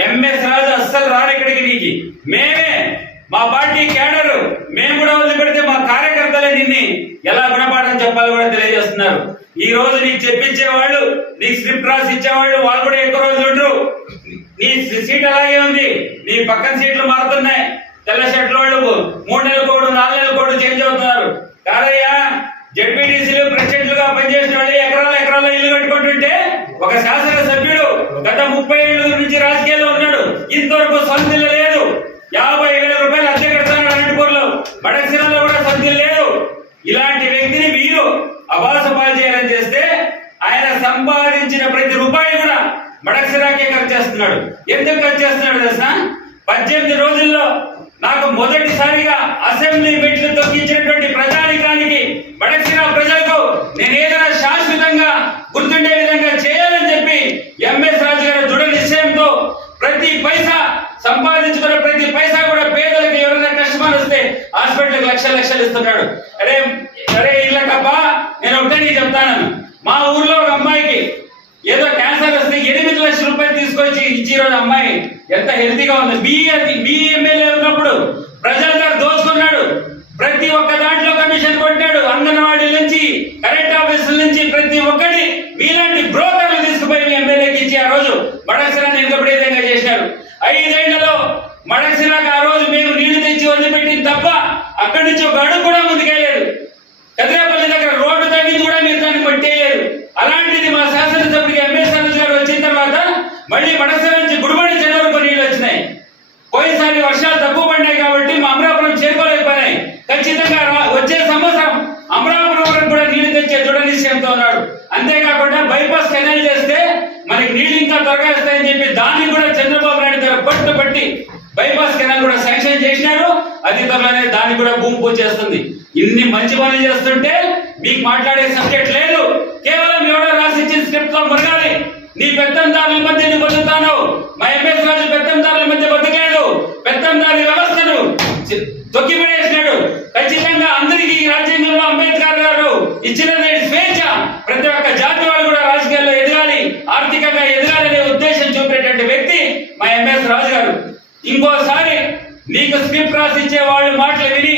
ఎంఎస్ రాజు అస్సలు రారు ఇక్కడికి. నీకు మేమే మా పార్టీ క్యాడర్ మేము కూడా వదిలిపెడితే మా కార్యకర్తలే నిన్ను ఎలా గుణపాఠం చెప్పాలో కూడా తెలియజేస్తున్నారు. ఈ రోజు నీకు చెప్పించే వాళ్ళు, నీకు స్క్రిప్ట్ రాసి ఇచ్చేవాళ్ళు వాళ్ళు కూడా ఎక్కువ రోజులు ఉండరు. నీ సీట్ అలాగే ఉంది, నీ పక్కన సీట్లు మారుతున్నాయి. తెల్ల షర్ట్ల వాళ్ళు 3 నెలల కోడు 4 నెలల కోడు చేంజ్ అవుతున్నారు. కాదయ్యా, జడ్పీటీసీలు ప్రెసిడెంట్లుగా పనిచేసిన వాళ్ళు ఎకరాల ఇల్లు కట్టుకుంటుంటే ఒక శాసనసభ్యుడు గత 30 ఏళ్ళ నుంచి రాజకీయాల్లో ఉన్నాడు, ఇంతవరకు సొంత ఇల్లు లేదు. 50,000 రూపాయలు అద్దె కడతాడు అనంతపూర్లో, బడసిరాలో కూడా సొంత ఇల్లు లేదు. ఇలాంటి వ్యక్తిని మీరు అబాసపాలు చేయాలని చేస్తే ఆయన సంపాదించిన ప్రతి రూపాయి కూడా బడసిరాకే ఖర్చు చేస్తున్నాడు. ఎందుకు ఖర్చు చేస్తున్నాడు తెలుసా? 18 రోజుల్లో నాకు మొదటిసారిగా అసెంబ్లీ మెట్లు తొక్కించినటువంటి ప్రజానికానికి, బడసిరా ప్రజలకు నేను ఏదైనా శాశ్వతంగా గుర్తుండే విధంగా చేయాలని చెప్పి ఎంఎస్ రాజు గారి దృఢ నిశ్చయంతో ప్రతి పైసా సంపాదించుకున్న ప్రతి పైసా కూడా పేదలకు ఎవరైనా కష్టమని వస్తే హాస్పిటల్కి లక్షలు ఇస్తున్నాడు. అరే ఇళ్ళకప్ప, నేను ఒకటే చెప్తాను. మా ఊర్లో ఒక అమ్మాయికి ఏదో క్యాన్సర్ వస్తే 8 లక్షల రూపాయలు తీసుకొచ్చి ఇచ్చి రోజు అమ్మాయి ఎంత హెల్తీగా ఉంది. మీ ఎమ్మెల్యే ఉన్నప్పుడు ప్రజలందరూ దోచుకున్నాడు. ప్రతి ఒక్క దాంట్లో కమిషన్ కొట్టాడు. అంగన్వాడీ నుంచి కరెంట్ ఆఫీసుల నుంచి ప్రతి ఒక్కటి మీలాంటి బ్రోకర్లు తీసుకుపోయి మీ ఎమ్మెల్యేకి ఇచ్చి ఆ రోజు మడక్సిరాన్ని ఎంతపడే విధంగా చేశారు. 5 ఏళ్లలో మడక్సిరాకి ఆ రోజు మేము నీళ్లు తెచ్చి వదిలిపెట్టింది తప్ప అక్కడి నుంచి ఒక అడుగు కూడా ముందుకెళ్ళలేదు. కదిరేపల్లి దగ్గర రోడ్డు తగ్గింది కూడా మీరు దాన్ని పట్టేయలేదు. అలాంటిది మా శాసనసభ్యుడికి ఎంఎస్ రాజు గారు వచ్చిన తర్వాత మళ్ళీ మడక్సిరా నుంచి గుడివాడి చెరువులకు నీళ్లు వచ్చినాయి. పోయినసారి వర్షాలు తక్కువ పడినాయి కాబట్టి మా అమరాపురం చేరుకోలేకపోయినాయి. ఖచ్చితంగా వచ్చే సంవత్సరం అమరాపురం వరకు కూడా నీళ్లు తెచ్చే దృఢ నిశ్చయంతో ఉన్నాడు. అంతేకాకుండా బైపాస్ కెనాల్ చేస్తే మనకి నీళ్లు ఇంకా త్వరగా వస్తాయని చెప్పి దాన్ని కూడా చంద్రబాబు నాయుడు దగ్గర పట్టుబట్టి బైపాస్ కెనాల్ కూడా శాంక్షన్ చేసినారు. అది త్వరలోనే దాన్ని కూడా భూమి పూజ చేస్తుంది. ఇన్ని మంచి పనులు చేస్తుంటే మీకు మాట్లాడే సబ్జెక్ట్ లేదు. కేవలం ఎవడో రాసిచ్చిన స్క్రిప్ట్ లో మురగాలి. నీ పెత్తందారుల మధ్య నువ్వు బతుకుతాను. మా ఎంఎస్ రాజు పెత్తందారుల మధ్య బతికాడు. పెత్తందారి వ్యవస్థను తొక్కిపడేసినాడు. ఖచ్చితంగా అందరికీ ఈ రాజ్యాంగంలో అంబేద్కర్ గారు ఇచ్చినది స్వేచ్ఛ. ప్రతి ఒక్క జాతి వాళ్ళు కూడా రాజకీయాల్లో ఎదగాలి, ఆర్థికంగా ఎదగాలనే ఉద్దేశం చూపేటువంటి వ్యక్తి మా ఎంఎస్ రాజు గారు. ఇంకోసారి నీకు స్క్రిప్ట్ రాసిచ్చే వాళ్ళు మాటలు విని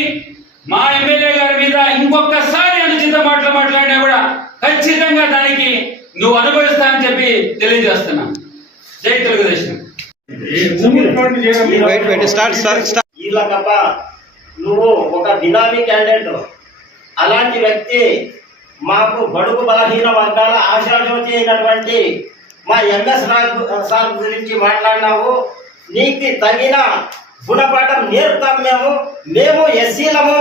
మా ఎమ్మెల్యే గారి మీద ఇంకొకసారి అనుచిత మాటలు మాట్లాడినా కూడా ఖచ్చితంగా దానికి నువ్వు అనుభవిస్తానని చెప్పి తెలియజేస్తున్నా. జై తెలుగుదేశం. వీళ్ళకప్ప నువ్వు ఒక బినామీ క్యాండిడేట్. అలాంటి వ్యక్తి మాకు బడుగు బలహీన వర్గాల ఆశాజ్యోతి అయినటువంటి మా ఎంఎస్ రాజు సార్ గురించి మాట్లాడినావు. నీకు తగిన గుణపాఠం నేర్పుతాం. మేము ఎస్సీలము,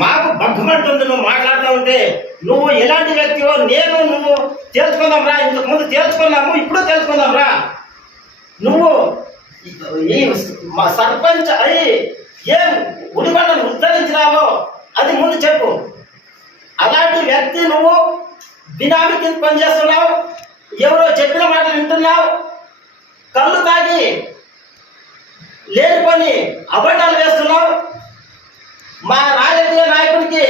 మాకు బగ్గమంటుంది నువ్వు మాట్లాడుతూ ఉంటే. నువ్వు ఎలాంటి వ్యక్తివో నువ్వు తెలుసుకుందాం రా. ఇంతకు ముందు తెలుసుకున్నాము, ఇప్పుడు తెలుసుకుందాం రా. నువ్వు ఈ సర్పంచ్ అయి ఏం ఉడిబండను ఉద్ధరించినావో అది ముందు చెప్పు. అలాంటి వ్యక్తి నువ్వు బినామీ కింద పనిచేస్తున్నావు. ఎవరో చెప్పిన మాటలు వింటున్నావు. కళ్ళు తాగి లేనిపోని అబద్ధాలు వేస్తున్నావు. మా రాజకీయ నాయకుడికి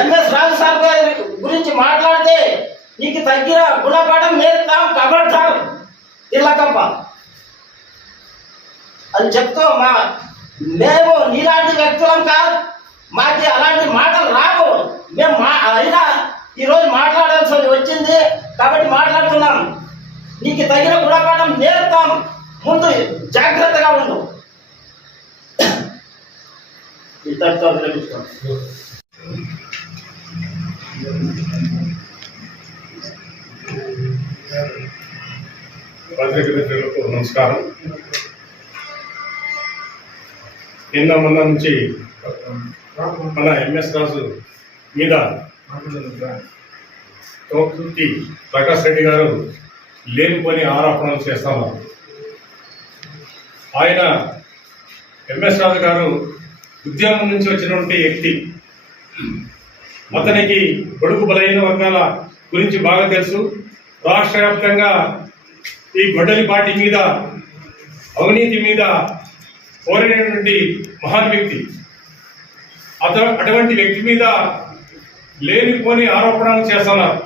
ఎంఎస్ రాజు సార్ గారి గురించి మాట్లాడితే నీకు తగ్గిన గుణపాఠం నేర్పుతాం. కబడ్తాం ఇళ్ళకంప అని చెప్తూ మేము నీలాంటి వ్యక్తులం కాదు. మాకు అలాంటి మాటలు రావు. మేము అయినా ఈరోజు మాట్లాడాల్సి వచ్చింది కాబట్టి మాట్లాడుతున్నాం. నీకు తగిన గుణపాఠం నేర్పుతాం. ముందు జాగ్రత్తగా ఉండు. ఇంతటితో విరమిస్తాం. పత్రికలకు నమస్కారం. నిన్న మొన్న నుంచి మన ఎంఎస్ రాజు మీద తోపుతి ప్రకాష్ రెడ్డి గారు లేనిపోని ఆరోపణలు చేస్తున్నారు. ఆయన ఎంఎస్ రాజు గారు ఉద్యమం నుంచి వచ్చినటువంటి వ్యక్తి. అతనికి బడుగు బలహీన వర్గాల గురించి బాగా తెలుసు. రాష్ట్ర వ్యాప్తంగా ఈ గొడ్డలి పార్టీ మీద, అవినీతి మీద పోరాడినటువంటి మహాన్ వ్యక్తి. అటువంటి వ్యక్తి మీద లేనిపోని ఆరోపణలు చేస్తున్నారు.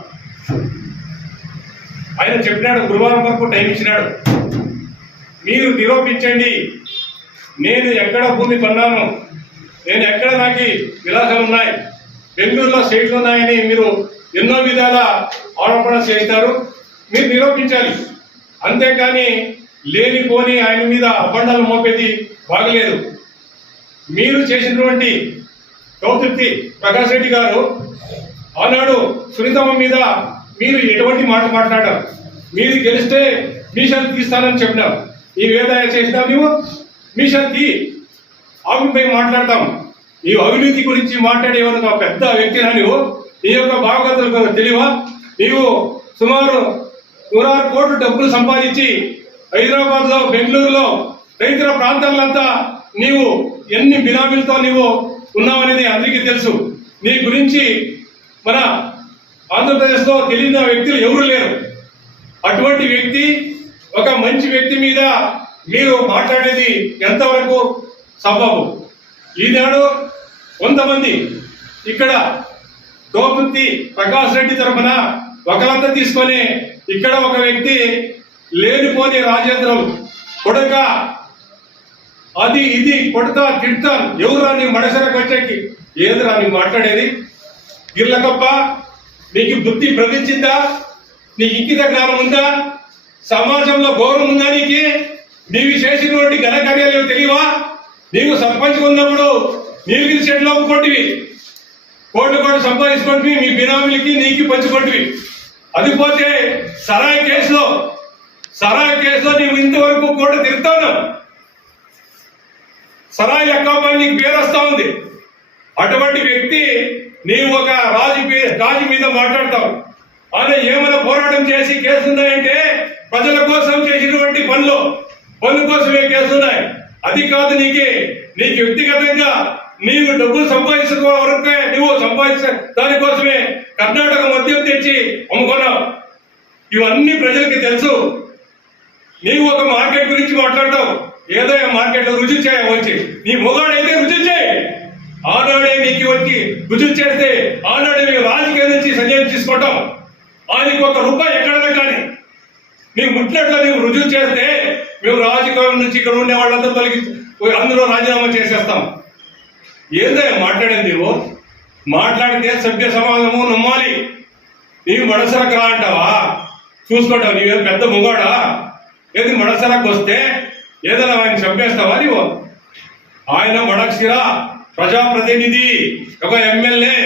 ఆయన చెప్పినాడు, గురువారం వరకు టైం ఇచ్చినాడు. మీరు నిరూపించండి, నేను ఎక్కడ భూమి కొన్నాను, నేను ఎక్కడ నాకు విలాసాలు ఉన్నాయి, బెంగళూరులో సైట్లు ఉన్నాయని మీరు ఎన్నో విధాల ఆరోపణ చేస్తారు. మీరు నిరూపించాలి. అంతేకాని లేనిపోని ఆయన మీద అబండాలు మోపేది బాగలేదు. మీరు చేసినటువంటి తోపుతి ప్రకాష్ రెడ్డి గారు ఆనాడు సునీతమ్మ మీద మీరు ఎటువంటి మాట మాట్లాడారు. మీరు గెలిస్తే మీషన్ తీస్తానని చెప్పినారు. ఈ వేదాయ చేసినావు నీవు. మీషన్ తీ, ఆవిపై మాట్లాడతాం. ఈ అవినీతి గురించి మాట్లాడేవారు నా పెద్ద వ్యక్తినా నీవు? నీ యొక్క భాగవతులు తెలియవా? నీవు సుమారు 106 కోట్లు డబ్బులు సంపాదించి హైదరాబాద్ లో, బెంగళూరులో రైతుల ప్రాంతాలంతా నీవు ఎన్ని బినామీలతో నీవు ఉన్నావనేది అందరికీ తెలుసు. నీ గురించి మన ఆంధ్రప్రదేశ్ లో తెలియని వ్యక్తులు ఎవరు లేరు. అటువంటి వ్యక్తి, ఒక మంచి వ్యక్తి మీద మీరు మాట్లాడేది ఎంతవరకు సబబు? ఈనాడు కొంతమంది ఇక్కడ తోపుతి ప్రకాష్ రెడ్డి తరఫున ఒకలంతా తీసుకొని ఇక్కడ ఒక వ్యక్తి లేనిపోని రాజేంద్రం కొడక అది ఇది కొడతా తిడతాను, ఎవరు నీ మడసరకు వచ్చాకి ఏదిరా నీ మాట్లాడేది? గిర్లకప్ప, నీకు బుద్ధి ప్రవహించిందా? నీకు ఇంకిత జ్ఞానం ఉందా? సమాజంలో గౌరవం ఉందా? నీవు చేసినటువంటి ఘనకార్యాలు తెలియవా? నీవు సర్పంచ్ ఉన్నప్పుడు నీలగిరి చెట్లు ఒప్పుకొంటివి, కోట్లు సంపాదించుకుంటువి, మీ బినామీలకి నీకు పంచుకుంటువి. అది పోతే సరాయి కేసులో నీవు ఇంతవరకు కోట తిరుగుతాను. సరాయి లెక్క నీకు పేరు వస్తా ఉంది. అటువంటి వ్యక్తి నీవు ఒక రాజు మీద మాట్లాడతావు. అదే ఏమైనా పోరాటం చేసి కేసున్నాయంటే ప్రజల కోసం చేసినటువంటి పనుల కోసమే కేసున్నాయి. అది కాదు నీకు వ్యక్తిగతంగా నీవు డబ్బులు సంపాదించుకో వరకే నువ్వు సంపాదించ దానికోసమే కర్ణాటక మద్యం తెచ్చి అమ్ముకున్నావు. ఇవన్నీ ప్రజలకి తెలుసు. నీవు ఒక మార్కెట్ గురించి మాట్లాడతావు, ఏదో మార్కెట్ లో రుచి చేయవచ్చు. నీ మొగాడైతే రుచి చేయి. ఆనాడే నీకు వచ్చి రుచి చేస్తే ఆనాడే మేము రాజకీయం నుంచి సంజయం తీసుకుంటాం. ఆయనకి ₹1 ఎక్కడైనా కానీ నీవు ముట్టినట్లు నీవు రుజువు చేస్తే మేము రాజకీయం నుంచి ఇక్కడ ఉండే వాళ్ళందరూ తొలగి అందులో రాజీనామా చేసేస్తాం. ఏందో మాట్లాడేది నీవు? మాట్లాడితే సభ్య సమాజము నమ్మాలి. నీవు మడసరకు రా అంటావా? చూసుకుంటావు. నీవేం పెద్ద మొగాడా? ఏది మడసరకు వస్తే ఏదైనా ఆయన చంపేస్తావా నీవు? ఆయన మడక్సిరా ప్రజాప్రతినిధి, ఒక ఎమ్మెల్యే.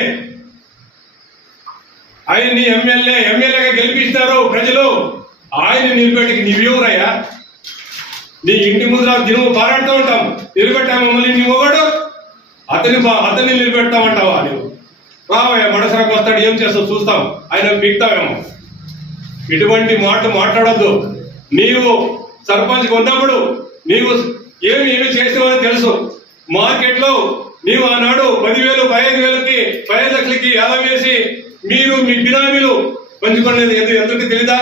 ఆయన్ని ఎమ్మెల్యేగా గెలిపిస్తారు ప్రజలు. ఆయన నిలబెట్టి నీవెవరయ్యా? నీ ఇంటి ముందు దినము పారాడుతూ ఉంటాం. నిలబెట్టా మమ్మల్ని నీ మొగాడు, అతన్ని నిలబెడతామంటావా నువ్వు? రావయ్యా, మడసరకు వస్తాడు, ఏం చేస్తావు చూస్తాం. ఆయన పీక్తావేమో. ఇటువంటి మాట మాట్లాడద్దు. నీవు సర్పంచ్ ఉన్నప్పుడు నీవు ఏమి చేసావని తెలుసు. మార్కెట్ లో నీవు ఆనాడు 10,000, 15,000కి 5 లక్షలకి యాదం వేసి మీరు మీ బినామీలు పంచుకునేది ఎందుకు తెలీదా?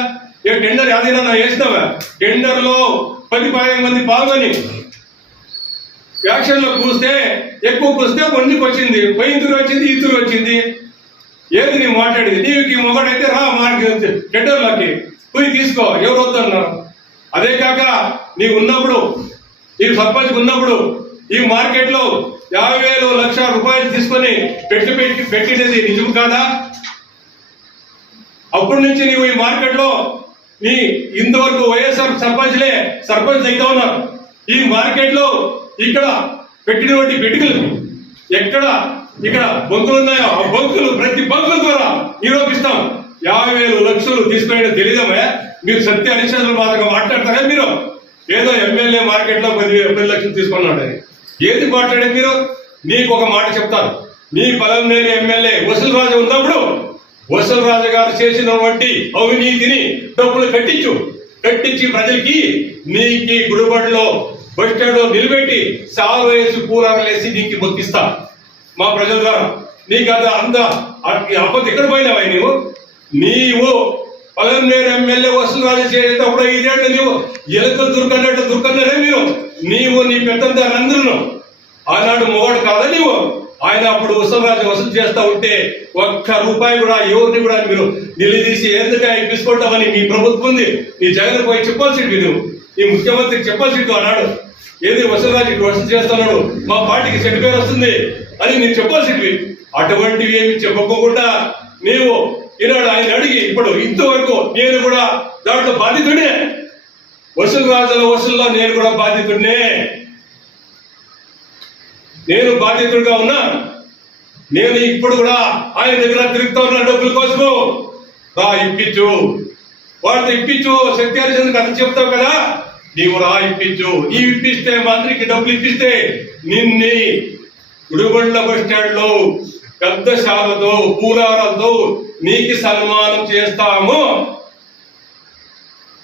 ఏ టెండర్ ఏదైనా వేసినావా? టెండర్ లో 10-15 మంది పాల్గొని యాక్షన్ లో కూస్తే ఎక్కువ కూస్తే కొందికి వచ్చింది, పైంతూరు వచ్చింది, ఈతూరు వచ్చింది. ఏది నీ మాట్లాడేది? నీవుకి మొగడైతే రా మార్కెట్ టెండర్లోకి పోయి తీసుకో, ఎవరు వద్దన్నారు. అదే కాక నీవు ఉన్నప్పుడు, ఈ సర్పంచ్ ఉన్నప్పుడు ఈ మార్కెట్ లో 50,000, ₹1,00,000 తీసుకొని పెట్టినది నిజం కాదా? అప్పటి నుంచి నీవు ఈ మార్కెట్ లో నీ ఇంతవరకు వైఎస్ఆర్ సర్పంచ్ అయితే ఉన్నారు. ఈ మార్కెట్ లో ఇక్కడ పెట్టినటువంటి పెట్టుకలు ఎక్కడ ఇక్కడ బంకులు ఉన్నాయో ఆ బంకులు ప్రతి బంకుల ద్వారా నిరూపిస్తాం. 50,000, లక్షలు తీసుకునే తెలియదమే. మీరు సత్య అనిశ్చితుల మాదిరిగా మాట్లాడతారా? మీరు ఏదో ఎమ్మెల్యే మార్కెట్ లో 10 లక్షలు తీసుకున్నాడని ఏది మాట్లాడేది మీరు? నీకు ఒక మాట చెప్తాను. నీ పలంనేని ఎమ్మెల్యే వసూలు రాజు ఉన్నప్పుడు వసూలు రాజు గారు చేసినటువంటి అవినీతిని డబ్బులు కట్టించి ప్రజలకి నీకి గుడిబడిలో బస్ స్టాండ్ లో నిలబెట్టి సాలు వేసి కూరలేసి నీకు మొక్కిస్తా మా ప్రజల ద్వారా. నీకు అది అంత అప్పటి ఎక్కడ పోయినావా నీవు పలంనేరు ఎమ్మెల్యే వసూలు రాజు చేసేటప్పుడు ఇదేంటే నీవు ఎలుకలు దుర్కన్నారే మీరు. నీవు నీ పెద్దందరూ ఆనాడు మొగడు కాదా నీవు? ఆయన అప్పుడు వసూలు చేస్తా ఉంటే ₹1 కూడా ఎవరిని కూడా మీరు నిలదీసి ఎందుకు ఇప్పించుకుంటామని మీ ప్రభుత్వం ఉంది. నీ జగన్ పోయి చెప్పాల్సింది, నువ్వు ఈ ముఖ్యమంత్రికి చెప్పాల్సింది అన్నాడు. ఏది వసూలు చేస్తున్నాడు, మా పార్టీకి చెడ్డ పేరు వస్తుంది అని నేను చెప్పాల్సింది. అటువంటివి ఏమి చెప్పుకోకుండా నీవు ఈనాడు ఆయన అడిగి ఇప్పుడు ఇంతవరకు నేను కూడా దాంట్లో బాధితుడే. వసూల్లో నేను కూడా బాధితుడినే. నేను బాధితుడిగా ఉన్నా. నేను ఇప్పుడు కూడా ఆయన దగ్గర తిరుగుతా ఉన్నా డబ్బుల కోసము. రా ఇప్పించు, వాడితో ఇప్పించు. సత్యారిచంద్ర కథ చెప్తావు కదా, నీవు రా ఇప్పించు. నీవు ఇప్పిస్తే మంత్రికి డబ్బులు ఇప్పిస్తే నిన్ని గుడిబండ్ల బస్ స్టాండ్ లో పెద్ద శాలతో పూలారాలతో నీకు సన్మానం చేస్తాము.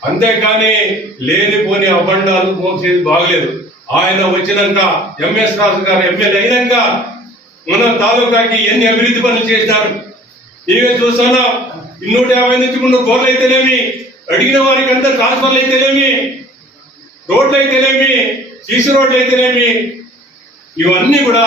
అంతేకాని లేనిపోని అబండాలు మోసేది బాగలేదు. ఆయన వచ్చినాక ఎంఎస్ రాజు గారు ఎమ్మెల్యే అయినాక మన తాలూకాకి ఎన్ని అభివృద్ధి పనులు చేసినారు నీవే చూస్తున్నా. 250 నుంచి 300 కోట్లు అయితేనేమి, అడిగిన వారికి అంతా ట్రాన్స్ఫర్లు అయితేనేమి, రోడ్లు అయితేనేమి, సీసీ రోడ్లు అయితేనేమి, ఇవన్నీ కూడా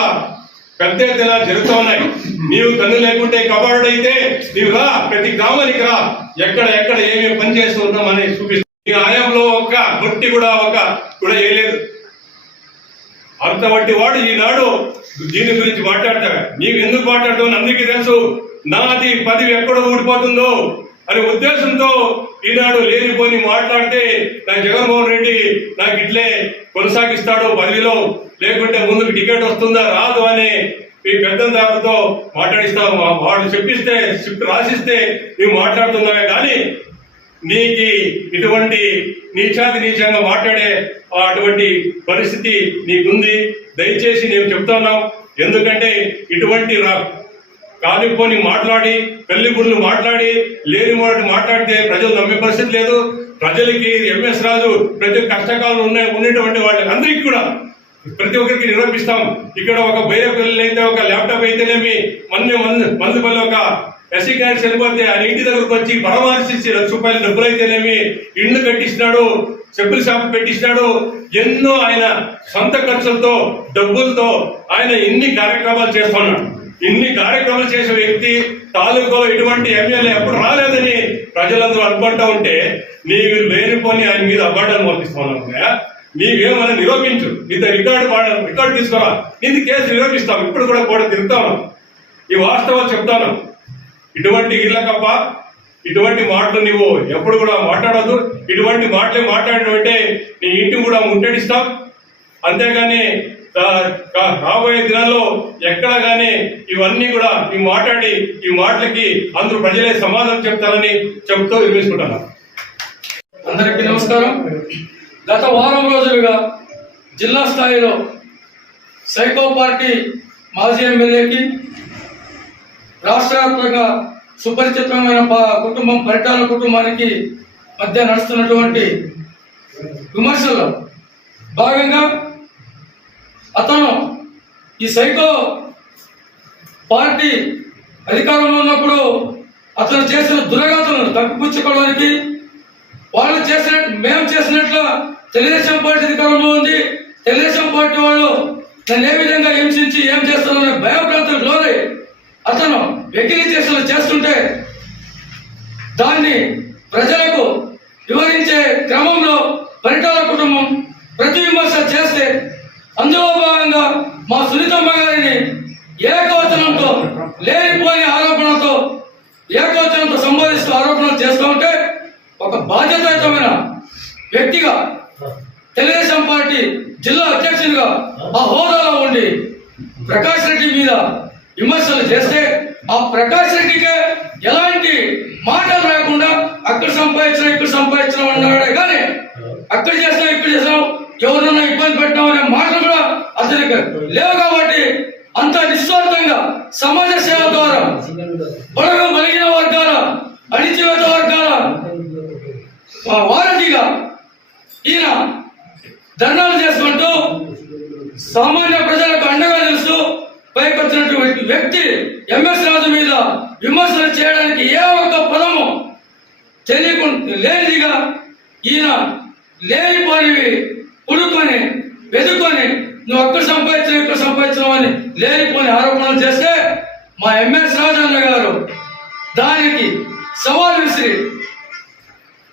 పెద్ద ఎత్తున జరుగుతూ ఉన్నాయి. నీవు కన్ను లేకుంటే కబాడు అయితే నీవు రా, ప్రతి గ్రామానికి రా, ఎక్కడ ఏమేమి పని చేస్తున్నాం అని చూపిస్తా. ఈ ఆయంలో ఒక్క బొట్టి కూడా వేయలేదు. అంతవంటి వాడు ఈనాడు దీని గురించి మాట్లాడతాడు. నీవు ఎందుకు మాట్లాడతావు అందరికీ తెలుసు. నాది పదవి ఎక్కడ ఊడిపోతుందో అనే ఉద్దేశంతో ఈనాడు లేనిపోని మాట్లాడితే నాకు జగన్మోహన్ రెడ్డి నాకు ఇట్లే కొనసాగిస్తాడు పదవిలో, లేకుంటే ముందుకు టికెట్ వస్తుందా రాదు అని మీ పెద్దందారుతో మాట్లాడిస్తాము. వాడు చెప్పిస్తే స్క్రిప్ట్ రాసిస్తే నువ్వు మాట్లాడుతున్నావే కానీ నీకు ఇటువంటి నీచంగా మాట్లాడే అటువంటి పరిస్థితి నీకుంది. దయచేసి నేను చెప్తున్నాం. ఎందుకంటే ఇటువంటి కాలిపోని మాట్లాడి పెళ్లిబుర్లు మాట్లాడి లేని మాట్లాడితే ప్రజలు నమ్మే పరిస్థితి లేదు. ప్రజలకి ఎంఎస్ రాజు ప్రతి కష్టకాలం ఉండేటువంటి వాళ్ళందరికీ కూడా ప్రతి ఒక్కరికి నిరూపిస్తాం. ఇక్కడ ఒక బేయ పిల్లలు అయితే ఒక ల్యాప్టాప్ అయితేనేమి, మందు పల్లి ఒక ఎస్సీ క్యారెట్ చనిపోతే ఆయన ఇంటి దగ్గరకు వచ్చి పరామర్శించి ₹1,00,000 డబ్బులైతేనేమి ఇండ్లు కట్టించినాడు, చెప్పుల షాపు పెట్టించినాడు. ఎన్నో ఆయన సొంత ఖర్చులతో డబ్బులతో ఆయన ఇన్ని కార్యక్రమాలు చేస్తున్నాడు. ఇన్ని కార్యక్రమాలు చేసే వ్యక్తి తాలూకాలో ఎటువంటి ఎమ్మెల్యే ఎప్పుడు రాలేదని ప్రజలందరూ అనుకుంటా ఉంటే నీవు లేనిపోని ఆయన మీద అబద్ధాలు మోపిస్తున్నావు. నీవేమైనా నిరూపించు, నీతో రికార్డు తీసుకోరా, నీది కేసు నిరూపిస్తాం. ఇప్పుడు కూడా తిరుగుతాను, ఈ వాస్తవాలు చెప్తాను. ఇటువంటి ఇళ్ళకప్ప ఇటువంటి మాటలు నువ్వు ఎప్పుడు కూడా మాట్లాడద్దు. ఇటువంటి మాటలే మాట్లాడినట్టే నీ ఇంటిని కూడా ముట్టడిస్తాం. అంతేగాని రాబోయే దినాల్లో ఎక్కడ కానీ ఇవన్నీ కూడా ఈ మాట్లాడి ఈ మాటలకి అందరూ ప్రజలే సమాధానం చెప్తారని చెప్తూ వినిపించుకుంటున్నాను. అందరికీ నమస్కారం. గత వారం రోజులుగా జిల్లా స్థాయిలో సైకో పార్టీ మాజీ ఎమ్మెల్యేకి రాష్ట్ర వ్యాప్తంగా సుపరిచితమైన కుటుంబం పరిటాల కుటుంబానికి మధ్య నడుస్తున్నటువంటి విమర్శల్లో భాగంగా అతను ఈ సైకో పార్టీ అధికారంలో ఉన్నప్పుడు అతను చేసిన దురగతులను తప్పిపుచ్చుకోవడానికి మేము చేసినట్లు తెలుగుదేశం పార్టీ అధికారంలో ఉంది, తెలుగుదేశం పార్టీ వాళ్ళు నన్ను ఏ విధంగా హింసించి ఏం చేస్తారనే భయభ్రాంతులకు లోనై అతను వెకిలి చేస్తుంటే దాన్ని ప్రజలకు వివరించే క్రమంలో పరిటాల కుటుంబం ప్రతి విమర్శ చేస్తే అందులో భాగంగా మా సునీతమ్మ గారిని ఏకవచనంతో లేనిపోని ఆరోపణలతో ఏకవచనంతో సంబోధిస్తూ ఆరోపణలు చేస్తూ ఉంటే ఒక బాధ్యతాయుతమైన వ్యక్తిగా తెలుగుదేశం పార్టీ జిల్లా అధ్యక్షుడిగా ఆ హోదాలో ఉండి ప్రకాష్ రెడ్డి మీద విమర్శలు చేస్తే ఆ ప్రకాష్ రెడ్డికే ఎలాంటి మాటలు రాకుండా అక్కడ సంపాదించడం ఇక్కడ సంపాదించడం అన్నాడే కానీ అక్కడ చేసినాం ఇక్కడ చేసినాం ఎవరన్నా ఇబ్బంది పెట్టినాం అనే మాటలు కూడా అతనికి లేవు. కాబట్టి అంత నిస్వార్థంగా సమాజ సేవ ద్వారా బలిగిన వర్గాల అణిచివేత వర్గాల వారంటీగా ఈయన ధర్నాలు చేసుకుంటూ సామాన్య ప్రజలకు అండగా నిలుస్తూ పైకి వచ్చినటువంటి వ్యక్తి ఎంఎస్ రాజు మీద విమర్శలు చేయడానికి ఏ ఒక్క పదము లేనిదిగా ఈయన లేనిపోనివి పుడుకొని వెతుక్కొని నువ్వు అక్కడ సంపాదించవు ఇక్కడ సంపాదించవు అని లేనిపోని ఆరోపణలు చేస్తే మా ఎంఎస్ రాజు అన్న గారు దానికి సవాల్ విసిరి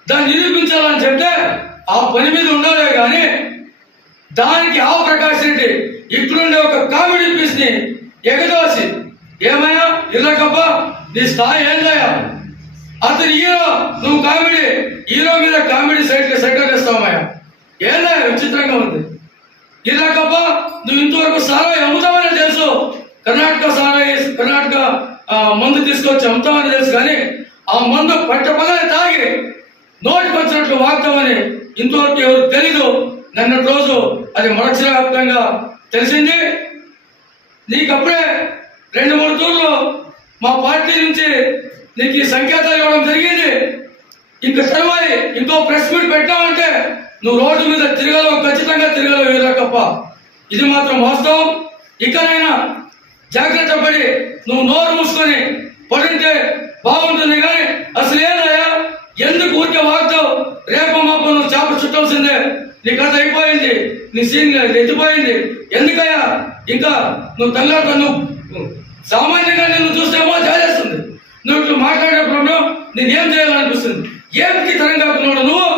దాన్ని నిరూపించాలని చెప్తే ఆ పని మీద ఉండాలే కానీ దానికి ఆ ప్రకాష్ రెడ్డి ఇక్కడుండే ఒక కామెడీ పీస్ ని ఎగదోసి ఏమయ్యా ఇర్రకప్ప నీ స్థాయి ఏందయ్యా, అతను హీరో నువ్వు కామెడీ హీరో మీద కామెడీ సైట్ వేస్తావయ్యా, ఏందయ్యా విచిత్రంగా ఉంది. ఇర్రకప్ప నువ్వు ఇంతవరకు సారాయి అమ్ముతావని తెలుసు, కర్ణాటక మందు తీసుకొచ్చి అమ్ముతామని తెలుసు, కానీ ఆ మందు పట్టపగలే తాగి నోటికి వచ్చినట్లు వాగ్దామని ఇంతవరకు ఎవరు తెలీదు. నిన్నటి రోజు అది మరక్షర వ్యాప్తంగా తెలిసింది. నీకప్పుడే 2-3 తూర్లు మా పార్టీ నుంచి నీకు ఈ సంకేతాలు ఇవ్వడం జరిగింది. ఇంకా తర్వాత ఇంకో ప్రెస్ మీట్ పెట్టామంటే నువ్వు రోడ్డు మీద తిరగలేవు, ఖచ్చితంగా తిరగలేవు వీళ్ళకప్ప. ఇది మాత్రం వాస్తవం. ఇకనైనా జాగ్రత్త పడి నువ్వు నోరు మూసుకొని పడుంటే బాగుంటుంది. కానీ అసలు ఏదయ్యా ఎందుకు ఊరికే వాగ్దావు? రేప మాప నువ్వు చేప చుట్టాల్సిందే, నీ కథ అయిపోయింది, నీ సీన్ ఎత్తిపోయింది. ఎందుకయ్యా ఇంకా నువ్వు తల్లాడుతా? నువ్వు సామాన్యంగా నిన్ను చూస్తేమో జాలేస్తుంది, నువ్వు ఇట్లా మాట్లాడేప్పుడు నేనేం చేయాలనిపిస్తుంది. ఏమిటి తరం కాకున్నాడు నువ్వు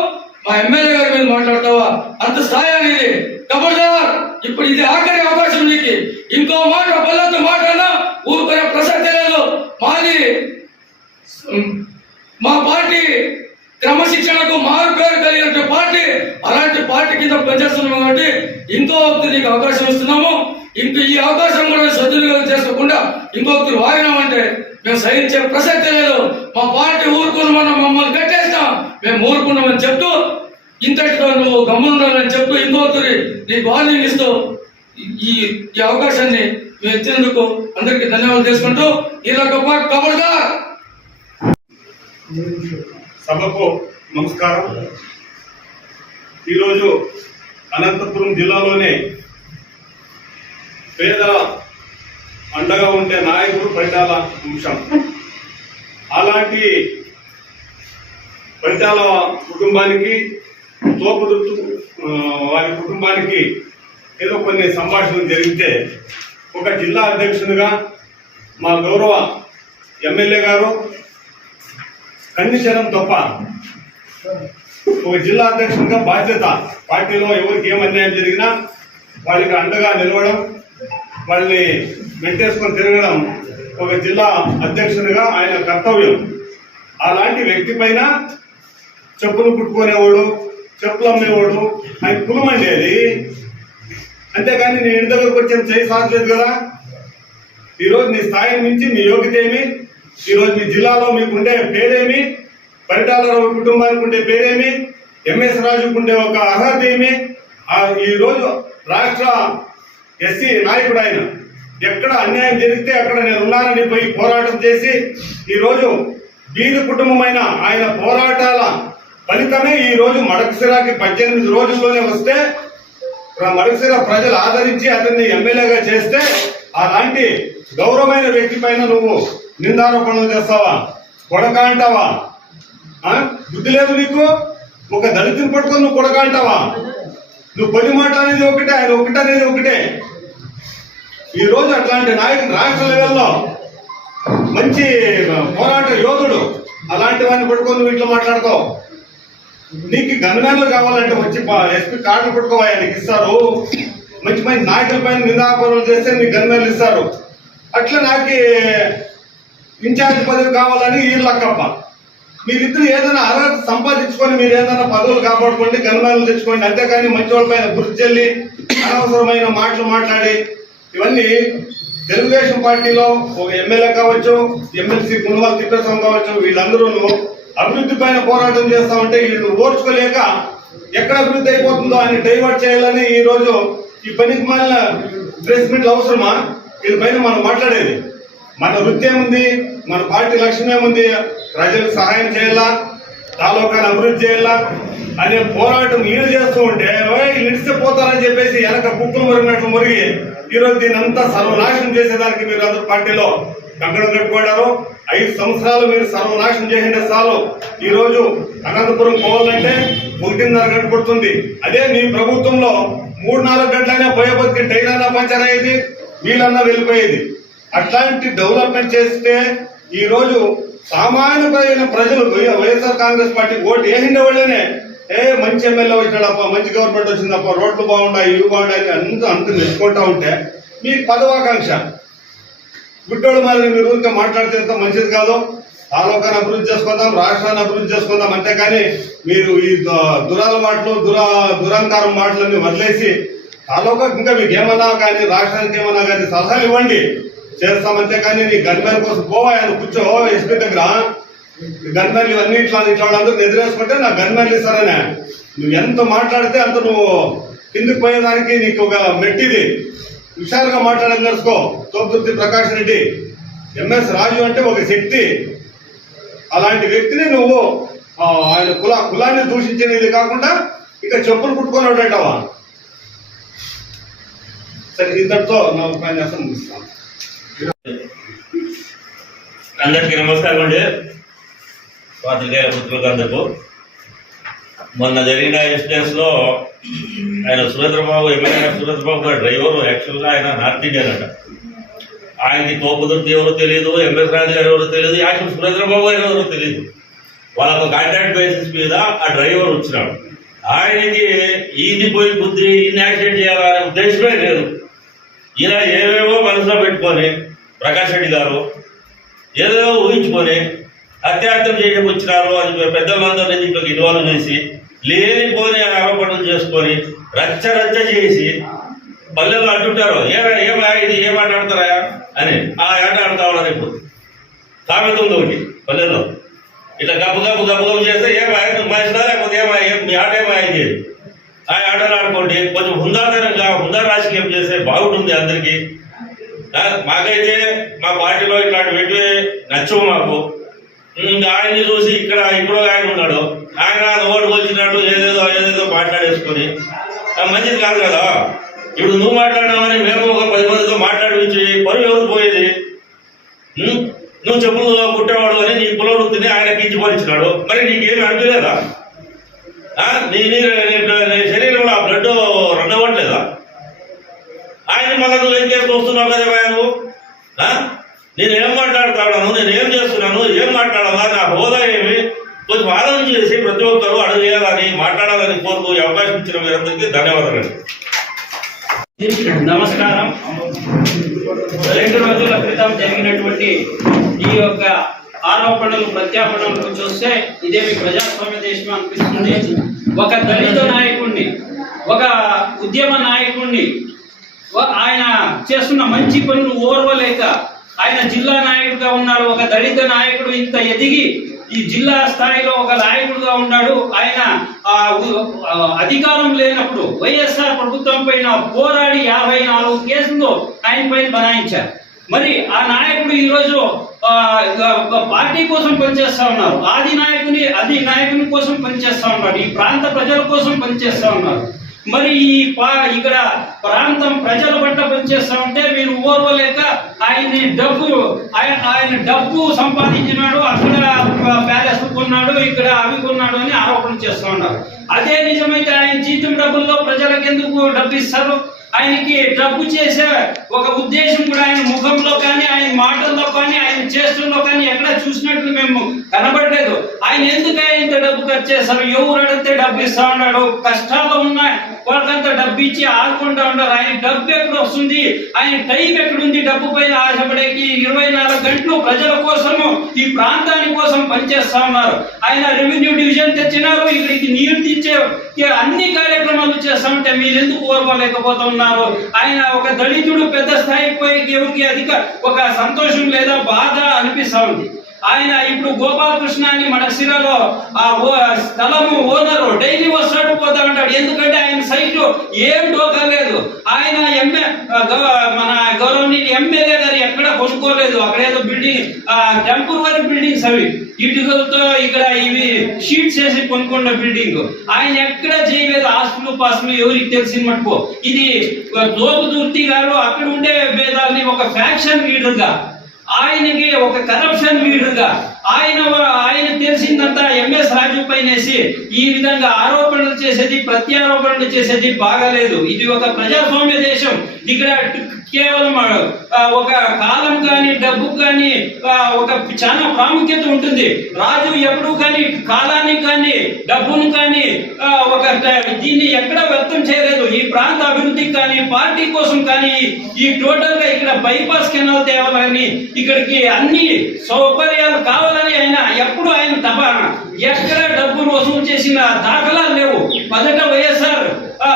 మా ఎమ్మెల్యే గారి మీద మాట్లాడతావా? అంత స్థాయి అనేది కబడ్దార్. ఇప్పుడు ఇది ఆఖరి అవకాశం నీకు. ఇంకో మాట పల్లెత్తు మాట్లాడినా ఊరుకునే ప్రసక్తే లేదు. మా పార్టీ క్రమశిక్షణకు మారు పేరు కలిగిన పార్టీ, అలాంటి పార్టీ కింద పనిచేస్తున్నాం. కాబట్టి ఇంకో వ్యక్తి నీకు అవకాశం ఇస్తున్నాము. ఇంక ఈ అవకాశం కూడా సద్వినియోగం చేసుకోకుండా ఇంకొకటి వాగినామంటే మేము సహించే ప్రసక్తి లేదు. మా పార్టీ ఊరుకున్నామన్న మమ్మల్ని కట్టేస్తాం, మేము ఊరుకున్నామని చెప్తూ ఇంతటితో నువ్వు గమ్మునుండాలని చెప్తూ ఇంకొకరి నీకు వార్నింగ్ ఇస్తూ ఈ అవకాశాన్ని మేము ఇచ్చినందుకు అందరికీ ధన్యవాదాలు చేసుకుంటూ ఇదొక కబడ్గా సభకు నమస్కారం. ఈరోజు అనంతపురం జిల్లాలోనే పేద అండగా ఉండే నాయకుడు పరిటాల అంశం. అలాంటి పరిటాల కుటుంబానికి తోపుదుర్తు వారి కుటుంబానికి ఏదో కొన్ని సంభాషణలు జరిగితే ఒక జిల్లా అధ్యక్షునిగా మా గౌరవ ఎమ్మెల్యే గారు ఖండించడం తప్ప ఒక జిల్లా అధ్యక్షునిగా బాధ్యత, పార్టీలో ఎవరికి ఏం అన్యాయం జరిగినా వాళ్ళకి అండగా నిలవడం, వాళ్ళని వెంటేసుకొని తిరగడం ఒక జిల్లా అధ్యక్షునిగా ఆయన కర్తవ్యం. అలాంటి వ్యక్తి పైన చెప్పులు కుట్టుకునేవాడు, చెప్పులు అమ్మేవాడు ఆయన కులమండి అది. అంతేకాని నేను ఇంటి దగ్గరకు వచ్చి చేయి సాగలేదు కదా. ఈరోజు నీ స్థాయి మించి నీ యోగ్యత ఏమి, ఈరోజు మీ జిల్లాలో మీకుండే పేరేమి, పరిటాలరావు కుటుంబానికి ఉండే పేరేమి, ఎంఎస్ రాజుకు ఉండే ఒక అర్హత ఏమి, ఈరోజు రాష్ట్ర ఎస్సీ నాయకుడు ఆయన. ఎక్కడ అన్యాయం జరిగితే అక్కడ నేను ఉన్నానని పోయి పోరాటం చేసి ఈరోజు బీద కుటుంబమైన ఆయన పోరాటాల ఫలితమే ఈ రోజు మడకశిరాకి 18 రోజుల్లోనే వస్తే మడకశిర ప్రజలు ఆదరించి అతన్ని ఎమ్మెల్యేగా చేస్తే అలాంటి గౌరవమైన వ్యక్తి పైన నువ్వు నిందారోపణలు చేస్తావా, కొడక అంటావా? బుద్ధి లేదు నీకు? ఒక దళితుని పట్టుకొని నువ్వు కొడక అంటావా? నువ్వు పది మాటలు అనేది ఒకటే, ఆయన ఒకటి అనేది ఒకటే. ఈ రోజు అట్లాంటి నాయకుడు రాష్ట్ర లెవెల్లో మంచి పోరాట యోధుడు, అలాంటి వాడిని పట్టుకొని నువ్వు ఇట్లా మాట్లాడుతావు. నీకు గన్మెన్లు కావాలంటే వచ్చి ఎస్పీ కార్డు పట్టుకోవా, నీకు ఇస్తారు. మంచి మంచి నాయకుల పైన నిందాపరులు చేస్తే నీకు గన్మెన్లు ఇస్తారు. అట్లా నాకు ఇన్ఛార్జ్ పదవి కావాలని వీళ్ళక్కప్ప. మీరిద్దరు ఏదైనా అర్హత సంపాదించుకొని మీరు ఏదైనా పదవులు కాపాడుకోండి, గన్మెన్లు తెచ్చుకోండి. అంతేకాని మంచి వాళ్ళ పైన గుర్తు చెల్లి అనవసరమైన మాటలు మాట్లాడి ఇవన్నీ తెలుగుదేశం పార్టీలో ఒక ఎమ్మెల్యే కావచ్చు, ఎమ్మెల్సీ గుణవాల తిప్పేస్వామి కావచ్చు, వీళ్ళందరూ అభివృద్ధి పైన పోరాటం చేస్తా ఉంటే వీళ్ళు ఓర్చుకోలేక ఎక్కడ అభివృద్ధి అయిపోతుందో అని డైవర్ట్ చేయాలని ఈ రోజు ఈ పనికి మాలిన ప్రెస్ మీట్లు అవసరమా? వీళ్ళ పైన మనం మాట్లాడేది మన వృత్తి ఏముంది, మన పార్టీ లక్ష్యం ఏముంది? ప్రజలకు సహాయం చేయాలా, తాలూకాను అభివృద్ధి చేయాలా అనే పోరాటం వీళ్ళు చేస్తూ ఉంటే ఇడిస్తే పోతారని చెప్పేసి వెనక కుక్కలు మురిగినట్లు మురిగి ఈరోజు దీని అంతా సర్వనాశనం చేసేదానికి మీరు అందరూ పార్టీలో కంకణం కట్టుకోడారు. 5 సంవత్సరాలు మీరు సర్వనాశనం చేసిండే చాలు. ఈ రోజు అనంతపురం పోవాలంటే 1.5 గంట పడుతుంది. అదే మీ ప్రభుత్వంలో 3-4 గంటలైనా పోయే బతికి ట్రైన్ అన్నా పంచర్ అయ్యేది, వీళ్ళన్నా వెళ్ళిపోయేది. అట్లాంటి డెవలప్మెంట్ చేస్తే ఈ రోజు సామాన్యమైన ప్రజలు వైఎస్ఆర్ కాంగ్రెస్ పార్టీ ఓటు వేసిండే వాళ్ళనే మంచి ఎమ్మెల్యే వచ్చినాడప్ప, మంచి గవర్నమెంట్ వచ్చిందప్ప, రోడ్లు బాగున్నాయి, ఇవి బాగున్నాయి అంత మెచ్చుకుంటా ఉంటే మీకు పదవాకాంక్ష. గుడ్డోళ్ళు మాదిరి మీరు ఇంకా మాట్లాడితే ఎంత మంచిది కాదు. తాలూకాను అభివృద్ధి చేసుకుందాం, రాష్ట్రాన్ని అభివృద్ధి చేసుకుందాం. అంతేకాని మీరు ఈ దురాల మాటలు దురంకారం మాటలన్నీ వదిలేసి తాలూకా ఇంకా మీకు ఏమన్నా కానీ రాష్ట్రానికి ఏమన్నా కానీ సలహాలు ఇవ్వండి, చేస్తాం. అంతేకాని నీ గన్మెన్ కోసం పోవా కూర్చో ఎస్పీ దగ్గర. గన్మెన్లు ఇవన్నీ ఇట్లా వాళ్ళందరూ ఎదురేసుకుంటే నా గన్మెన్లు ఇస్తారనే. నువ్వు ఎంత మాట్లాడితే అంత నువ్వు కిందికి పోయేదానికి నీకు ఒక మెట్టిది. విశాలంగా మాట్లాడడం తెలుసుకో. తోపుదుర్తి ప్రకాష్ రెడ్డి, ఎంఎస్ రాజు అంటే ఒక శక్తి. అలాంటి వ్యక్తిని నువ్వు ఆయన కులాన్ని దూషించేది కాకుండా ఇక చెప్పులు కుట్టుకొని ఉంటావా? సరే, ఇంతటితో నా ఉపన్యాసం ముగిస్తాను. అందరికీ నమస్కారం అండి. పాత్రికేయ మిత్రులందరికీ మొన్న జరిగిన ఇన్సిడెంట్స్ లో ఆయన సురేంద్రబాబు, ఎమ్మెల్యే సురేంద్రబాబు గారు డ్రైవర్ యాక్చువల్గా ఆయన నార్త్ ఇండియన్ అంట. ఆయనకి తోపుదుర్తి ఎవరో తెలియదు, ఎంఎస్ రాజు గారు ఎవరో తెలియదు, యాక్చువల్ సురేంద్రబాబు గారు ఎవరో తెలియదు. వాళ్ళకు కాంట్రాక్ట్ బేసిస్ మీద ఆ డ్రైవర్ వచ్చినాడు. ఆయనకి ఈయన్ని పోయి బుద్ధి, ఈయన్ని యాక్సిడెంట్ చేయాలనే ఉద్దేశమే లేదు. ఈయన ఏవేవో మనసులో పెట్టుకొని ప్రకాష్ రెడ్డి గారు ఏదో ఊహించుకొని హత్యాహత్యం చేయడానికి వచ్చినారు అని పెద్దలందరినీ దీంట్లోకి ఇన్వాల్వ్ చేసి లేనిపోని ఆరోపణలు చేసుకొని రచ్చ చేసి పల్లెల్లో అంటుంటారు, ఇది ఏం ఆటాడతారా అని. ఆ ఆట ఆడతామని ఇప్పుడు సామెత ఉంది ఒకటి పల్లెల్లో. ఇట్లా గబ్బు చేస్తే మనిషినా లేకపోతే మీ ఆట ఏమైంది, ఆ ఆటలు ఆడుకోండి. కొంచెం హుందా రాజకీయం చేస్తే బాగుంటుంది అందరికీ. మాకైతే మా పార్టీలో ఇట్లాంటి వ్యక్తి నచ్చవు మాకు. ఇంకా ఆయన్ని చూసి ఇక్కడ ఆయన ఉన్నాడు, ఆయన ఓటు వచ్చినట్టు ఏదేదో మాట్లాడేసుకొని మంచిది కాదు కదా. ఇప్పుడు నువ్వు మాట్లాడినావని మేము ఒక 10 మందితో మాట్లాడించి పరువు ఎవరు పోయేది? నువ్వు చెప్పులు కుట్టేవాడు అని నీ కులం సంపాదించినాడు, మరి నీకేమి అనిపించలేదా? నీ శరీరంలో ఆ బ్లడ్ రన్ అవ్వట్లేదా? ఆయన మళ్ళీ నువ్వు ఏం చేస్తూ వస్తున్నావు కదా నువ్వు? నేనేం మాట్లాడుతా ఉన్నాను, నేనేం చేస్తున్నాను, ఏం మాట్లాడాలా, నా హోదా ఏమి, కొంచెం ఆలోచన చేసి ప్రతి ఒక్కరు అడగేయాలని మాట్లాడాలని కోరుకు ఈ అవకాశం ఇచ్చిన మీరందరికీ ధన్యవాదాలు. నమస్కారం. 2 రోజుల క్రితం జరిగినటువంటి ఈ యొక్క ఆరోపణలు ప్రత్యాపణలు చూస్తే ఇదేమి ప్రజాస్వామ్య దేశం అనిపిస్తుంది. ఒక దళిత నాయకుడిని, ఒక ఉద్యమ నాయకుడిని, ఆయన చేస్తున్న మంచి పనులు ఓర్వలేక ఆయన జిల్లా నాయకుడిగా ఉన్నాడు. ఒక దళిత నాయకుడు ఇంత ఎదిగి ఈ జిల్లా స్థాయిలో ఒక నాయకుడుగా ఉన్నాడు. ఆయన అధికారం లేనప్పుడు వైఎస్ఆర్ ప్రభుత్వం పైన పోరాడి 54 కేసులు ఆయన పైన బనాయించారు. మరి ఆ నాయకుడు ఈరోజు పార్టీ కోసం పనిచేస్తా ఉన్నారు. ఆది నాయకుని కోసం పనిచేస్తా ఉన్నాడు. ఈ ప్రాంత ప్రజల కోసం పనిచేస్తా ఉన్నారు. మరి ఇక్కడ ప్రాంతం ప్రజల పట్ల పనిచేస్తా ఉంటే మీరు ఓర్వలేక ఆయన డబ్బు సంపాదించినాడు, అక్కడ ప్యాలెస్ కొన్నాడు, ఇక్కడ అవి కొన్నాడు అని ఆరోపణ చేస్తూ ఉన్నారు. అదే నిజమైతే ఆయన జీతం డబ్బుల్లో ప్రజలకు ఎందుకు డబ్బు ఇస్తారు? ఆయనకి డబ్బు చేసే ఒక ఉద్దేశం కూడా ఆయన ముఖంలో కానీ, ఆయన మాటల్లో కానీ, ఆయన చేష్టల్లో కానీ ఎక్కడ చూసినట్లు మేము కనబడలేదు. ఆయన ఎందుకు ఇంత డబ్బు ఖర్చు చేస్తారు? ఎవరు అడిగితే డబ్బు ఇస్తా ఉన్నాడు. కష్టాల్లో ఉన్న వాళ్ళకంతా డబ్బు ఇచ్చి ఆడుకుంటా ఉంటారు. ఆయన డబ్బు ఎక్కడ వస్తుంది? ఆయన టైం ఎక్కడుంది? డబ్బు పైన ఆశపడేకి 24 గంటలు ప్రజల కోసము, ఈ ప్రాంతాని కోసం పనిచేస్తా ఉన్నారు. ఆయన రెవెన్యూ డివిజన్ తెచ్చినారు, ఇక్కడికి నీరు తెచ్చే అన్ని కార్యక్రమాలు చేస్తా ఉంటే మీరు ఎందుకు ఓర్వలేకపోతా ఉన్నారు? ఆయన ఒక దళితుడు పెద్ద స్థాయికి పోయి ఎవరికి ఒక సంతోషం లేదా బాధ అనిపిస్తా ఉంది. ఆయన ఇప్పుడు గోపాలకృష్ణ అని మన సిరాలో స్థలము ఓనరు డైలీ వస్తాడు పోతా ఉంటాడు. ఎందుకంటే ఆయన సైట్ ఏం డోకా లేదు. ఆయన మన గౌరవనీయులు ఎమ్మెల్యే గారు ఎక్కడ కొనుక్కోలేదు. అక్కడ ఏదో బిల్డింగ్ టెంపరరీ బిల్డింగ్స్ అవి ఇటుకలతో ఇక్కడ ఇవి షీట్స్ వేసి కొనుక్కున్న బిల్డింగ్ ఆయన ఎక్కడ చేయలేదు. ఆస్తులు ఎవరికి తెలిసిన మటుకు ఇది దోపుదూర్తి గారు అక్కడ ఉండే భేదాల్ని ఒక ఫ్యాక్షన్ లీడర్ గా, ఆయనకి ఒక కరప్షన్ లీడర్ గా ఆయన తెలిసిందంతా ఎంఎస్ రాజు పైనేసి ఈ విధంగా ఆరోపణలు చేసేది, ప్రత్యారోపణలు చేసేది బాగాలేదు. ఇది ఒక ప్రజాస్వామ్య దేశం. ఇక్కడ కేవలం ఒక కాలం కానీ, డబ్బు కానీ ఒక చాలా ప్రాముఖ్యత ఉంటుంది. రాజు ఎప్పుడు కానీ కాలాన్ని కానీ, డబ్బును కానీ దీన్ని ఎక్కడ వ్యక్తం చేయలేదు. ఈ ప్రాంత అభివృద్ధికి కానీ, పార్టీ కోసం కానీ, ఈ టోటల్ గా ఇక్కడ బైపాస్ కెనాల్ తేవాలని, ఇక్కడికి అన్ని సౌకర్యాలు కావాలని ఆయన తపాన ఎక్కడ డబ్బులు వసూలు చేసిన దాఖలాలు లేవు. మొదట వైఎస్ఆర్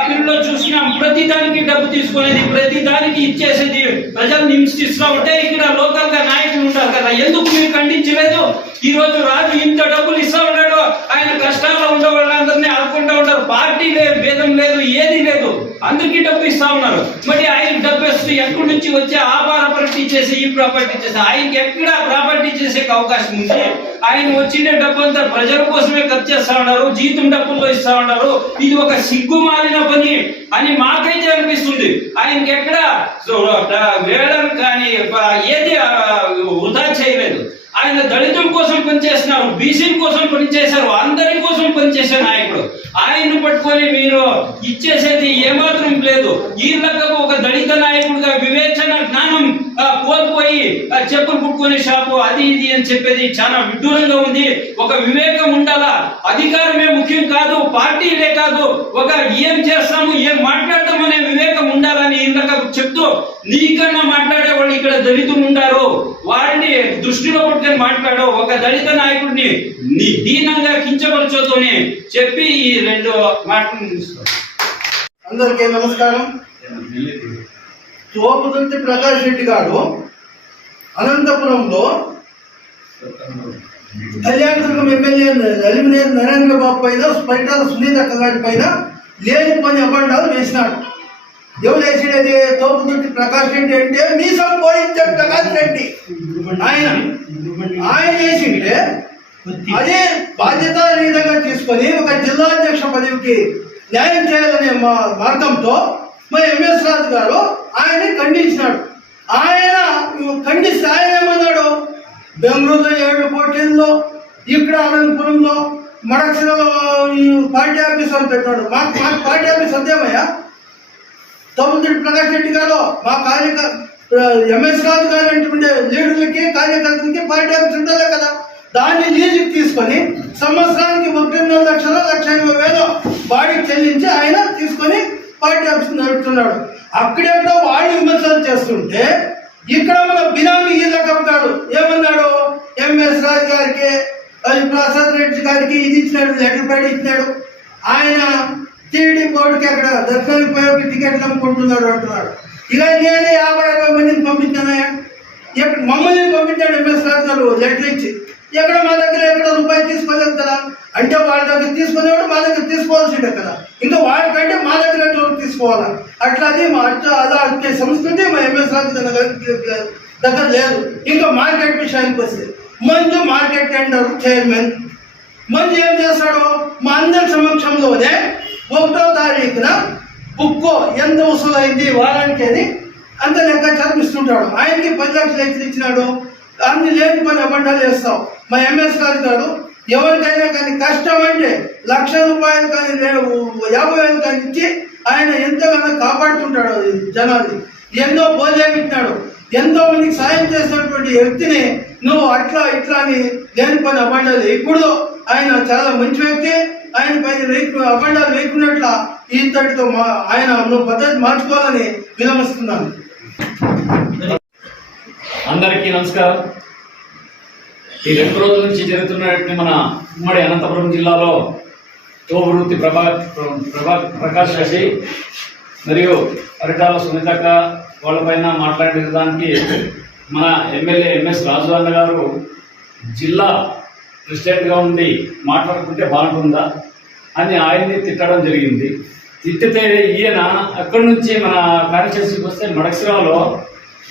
పీరియడ్లో చూసినాం, ప్రతి దానికి డబ్బు తీసుకునేది, ప్రతి దానికి ఇచ్చేసేది, ప్రజల్ని హింసిస్తూ ఉంటే ఇక్కడ లోకల్ గా నాయకులు ఉంటారు కదా, ఎందుకు మీరు ఖండించలేదు? ఈ రోజు రాజు ఇంత డబ్బులు ఇస్తా ఉన్నాడు, ఆయన కష్టాల్లో ఉండే వాళ్ళందరినీ ఆడుకుంటూ ఉంటారు. పార్టీ లేదు, భేదం లేదు, ఏది లేదు, అందరికీ డబ్బు ఇస్తా ఉన్నారు. మరి ఆయన డబ్బు ఇస్తూ ఎక్కడి నుంచి వచ్చే ఆ ప్రాపర్టీ చేసి, ఈ ప్రాపర్టీ చేసి, ఆయనకి ఎక్కడ ప్రాపర్టీ చేసే అవకాశం ఉంది? ఆయన వచ్చిన డబ్బు అంతా ప్రజల కోసమే ఖర్చు చేస్తా ఉన్నారు, జీతం డబ్బుల్లో ఇస్తా ఉన్నారు. ఇది ఒక సిగ్గుమాలిన పని అని మాకైతే అనిపిస్తుంది. ఆయనకి ఎక్కడ వేయడం కానీ ఏది వృధా చేయలేదు. ఆయన దళితుల కోసం పనిచేస్తున్నారు, బీసీల కోసం పనిచేశారు, అందరి కోసం పనిచేసే నాయకుడు. ఆయన్ని పట్టుకొని మీరు ఇచ్చేసేది ఏమాత్రం లేదు. ఈళ్ళకు ఒక దళిత నాయకుడిగా వివేచన జ్ఞానం కోల్పోయి చెప్పులు పుట్టుకునే షాపు అది ఇది అని చెప్పేది చాలా విడ్డూరంగా ఉంది. ఒక వివేకం ఉండాలా. అధికారమే ముఖ్యం కాదు, పార్టీలే కాదు, ఒక ఏం చేస్తాము, ఏం మాట్లాడతాం అనే వివేకం ఉండాలని ఈళ్ళకు చెప్తూ, నీకన్నా మాట్లాడే వాళ్ళు ఇక్కడ దళితులు ఉంటారు, వారిని దృష్టిలో పెట్టుకొని మాట్లాడు, ఒక దళిత నాయకుడిని దీనంగా కించపరచొద్దని చెప్పి ఈ 2 మాటలు. అందరికీ నమస్కారం. తోపుదుర్తి ప్రకాష్ రెడ్డి గారు అనంతపురంలో కళ్యాణదుర్గం ఎమ్మెల్యే అలిమినేని నరేంద్ర బాబు పైన, స్పైటాల సునీత గారి పైన లేని పని అబండాలు వేసినాడు. ఎవరు వేసినది? తోపుదుర్తి ప్రకాష్ రెడ్డి అంటే మీసం పోయించాడు ప్రకాష్ రెడ్డి. ఆయన చేసింటే అదే బాధ్యతారహితంగా తీసుకొని ఒక జిల్లా అధ్యక్ష పదవికి న్యాయం చేయాలనే మార్గంతో మరి ఎంఎస్ రాజు గారు ఆయన్ని ఖండించినాడు. ఆయన ఖండిస్తే ఆయన ఏమన్నాడు? బెంగళూరులో 7 పోటీల్లో ఇక్కడ అనంతపురంలో మడక్షలో ఈ పార్టీ ఆఫీసర్ పెట్టాడు. మాకు పార్టీ ఆఫీస్ అదేమయ్యా? తోపుదుటి ప్రకాష్ రెడ్డి గారు మా ఎంఎస్ రాజు గారు అంటే లీడర్లకి కార్యకర్తలకి పార్టీ ఆఫీస్ ఉండాలి కదా. దాన్ని లీజుకి తీసుకొని సంవత్సరానికి 1.5 లక్షలు 1,80,000 బాడీకి చెల్లించి ఆయన తీసుకొని పార్టీ ఆఫీస్ నడుపుతున్నాడు. అక్కడెక్కడో వాళ్ళు విమర్శలు చేస్తుంటే ఇక్కడ మన బినామీ ఈ రకంటాడు. ఏమన్నాడు? ఎంఎస్ రాజు గారికి ప్రసాద్ రెడ్డి గారికి ఇది ఇచ్చినాడు, లెటర్ ప్యాడ్ ఇచ్చినాడు. ఆయన టీడీ బోర్డుకి అక్కడ దర్శనానికి పోయి టికెట్లు అమ్ముకుంటున్నాడు అంటున్నాడు. ఇక నేనే 50-60 మందిని పంపించానయ్యా. ఇక్కడ మమ్మల్ని పంపించాడు ఎంఎస్ రాజు గారు లెటర్ ఇచ్చి. ఎక్కడ మా దగ్గర ఎక్కడ రూపాయి తీసుకోలేదు కదా. అంటే వాళ్ళ దగ్గర తీసుకునేవాడు మా దగ్గర తీసుకోవాల్సిందే కదా. ఇంకా వాళ్ళకంటే మా దగ్గర తీసుకోవాలా? అట్లా అది అలా వచ్చే సంస్కృతి మా ఎంఎస్ రాజు దగ్గర లేదు. ఇంకా మార్కెట్ విషయానికి వస్తే Manju market tender chairman. Manju ఏం చేస్తాడు? మా అందరి సమక్షంలోనే 1వ తారీఖున బుక్కో ఎంత వసూలైంది వారానికి అని అంత లెక్క చదివిస్తుంటాడు. ఆయనకి 10 లక్షలు ఎక్కడ ఇచ్చినాడు? అన్ని లేని పని అబండాలు వేస్తాం. మా ఎంఎస్ రాజు గారు ఎవరికైనా కానీ కష్టం అంటే ₹1,00,000 కానీ 50,000 కానీ ఇచ్చి ఆయన ఎంతగానో కాపాడుతుంటాడు జనాన్ని. ఎన్నో భోజనం ఎంతో మందికి సాయం చేసినటువంటి వ్యక్తిని నువ్వు అట్లా ఇట్లా అని లేని పని అబండాలు వేయకూడదు. ఆయన చాలా మంచి వ్యక్తి. ఆయన పైన అబండాలు వేయకున్నట్ల ఇంతటితో ఆయన నువ్వు పద్ధతి మార్చుకోవాలని వినమిస్తున్నాను. అందరికీ నమస్కారం. ఈ 2 రోజుల నుంచి జరుగుతున్నటువంటి మన ఉమ్మడి అనంతపురం జిల్లాలో తోబురుత్తి ప్రకాష్ శశి మరియు పరిటాల సునీతక్క వాళ్ళపైన మాట్లాడే దానికి మన ఎమ్మెల్యే ఎంఎస్ రాజు అన్న గారు జిల్లా ప్రెసిడెంట్గా ఉండి మాట్లాడుకుంటే బాగుంటుందా అని ఆయన్ని తిట్టడం జరిగింది. తిట్టితే ఈయన అక్కడి నుంచి మన కాన్స్టిట్యున్సీకి వస్తే మడక్సిరాలో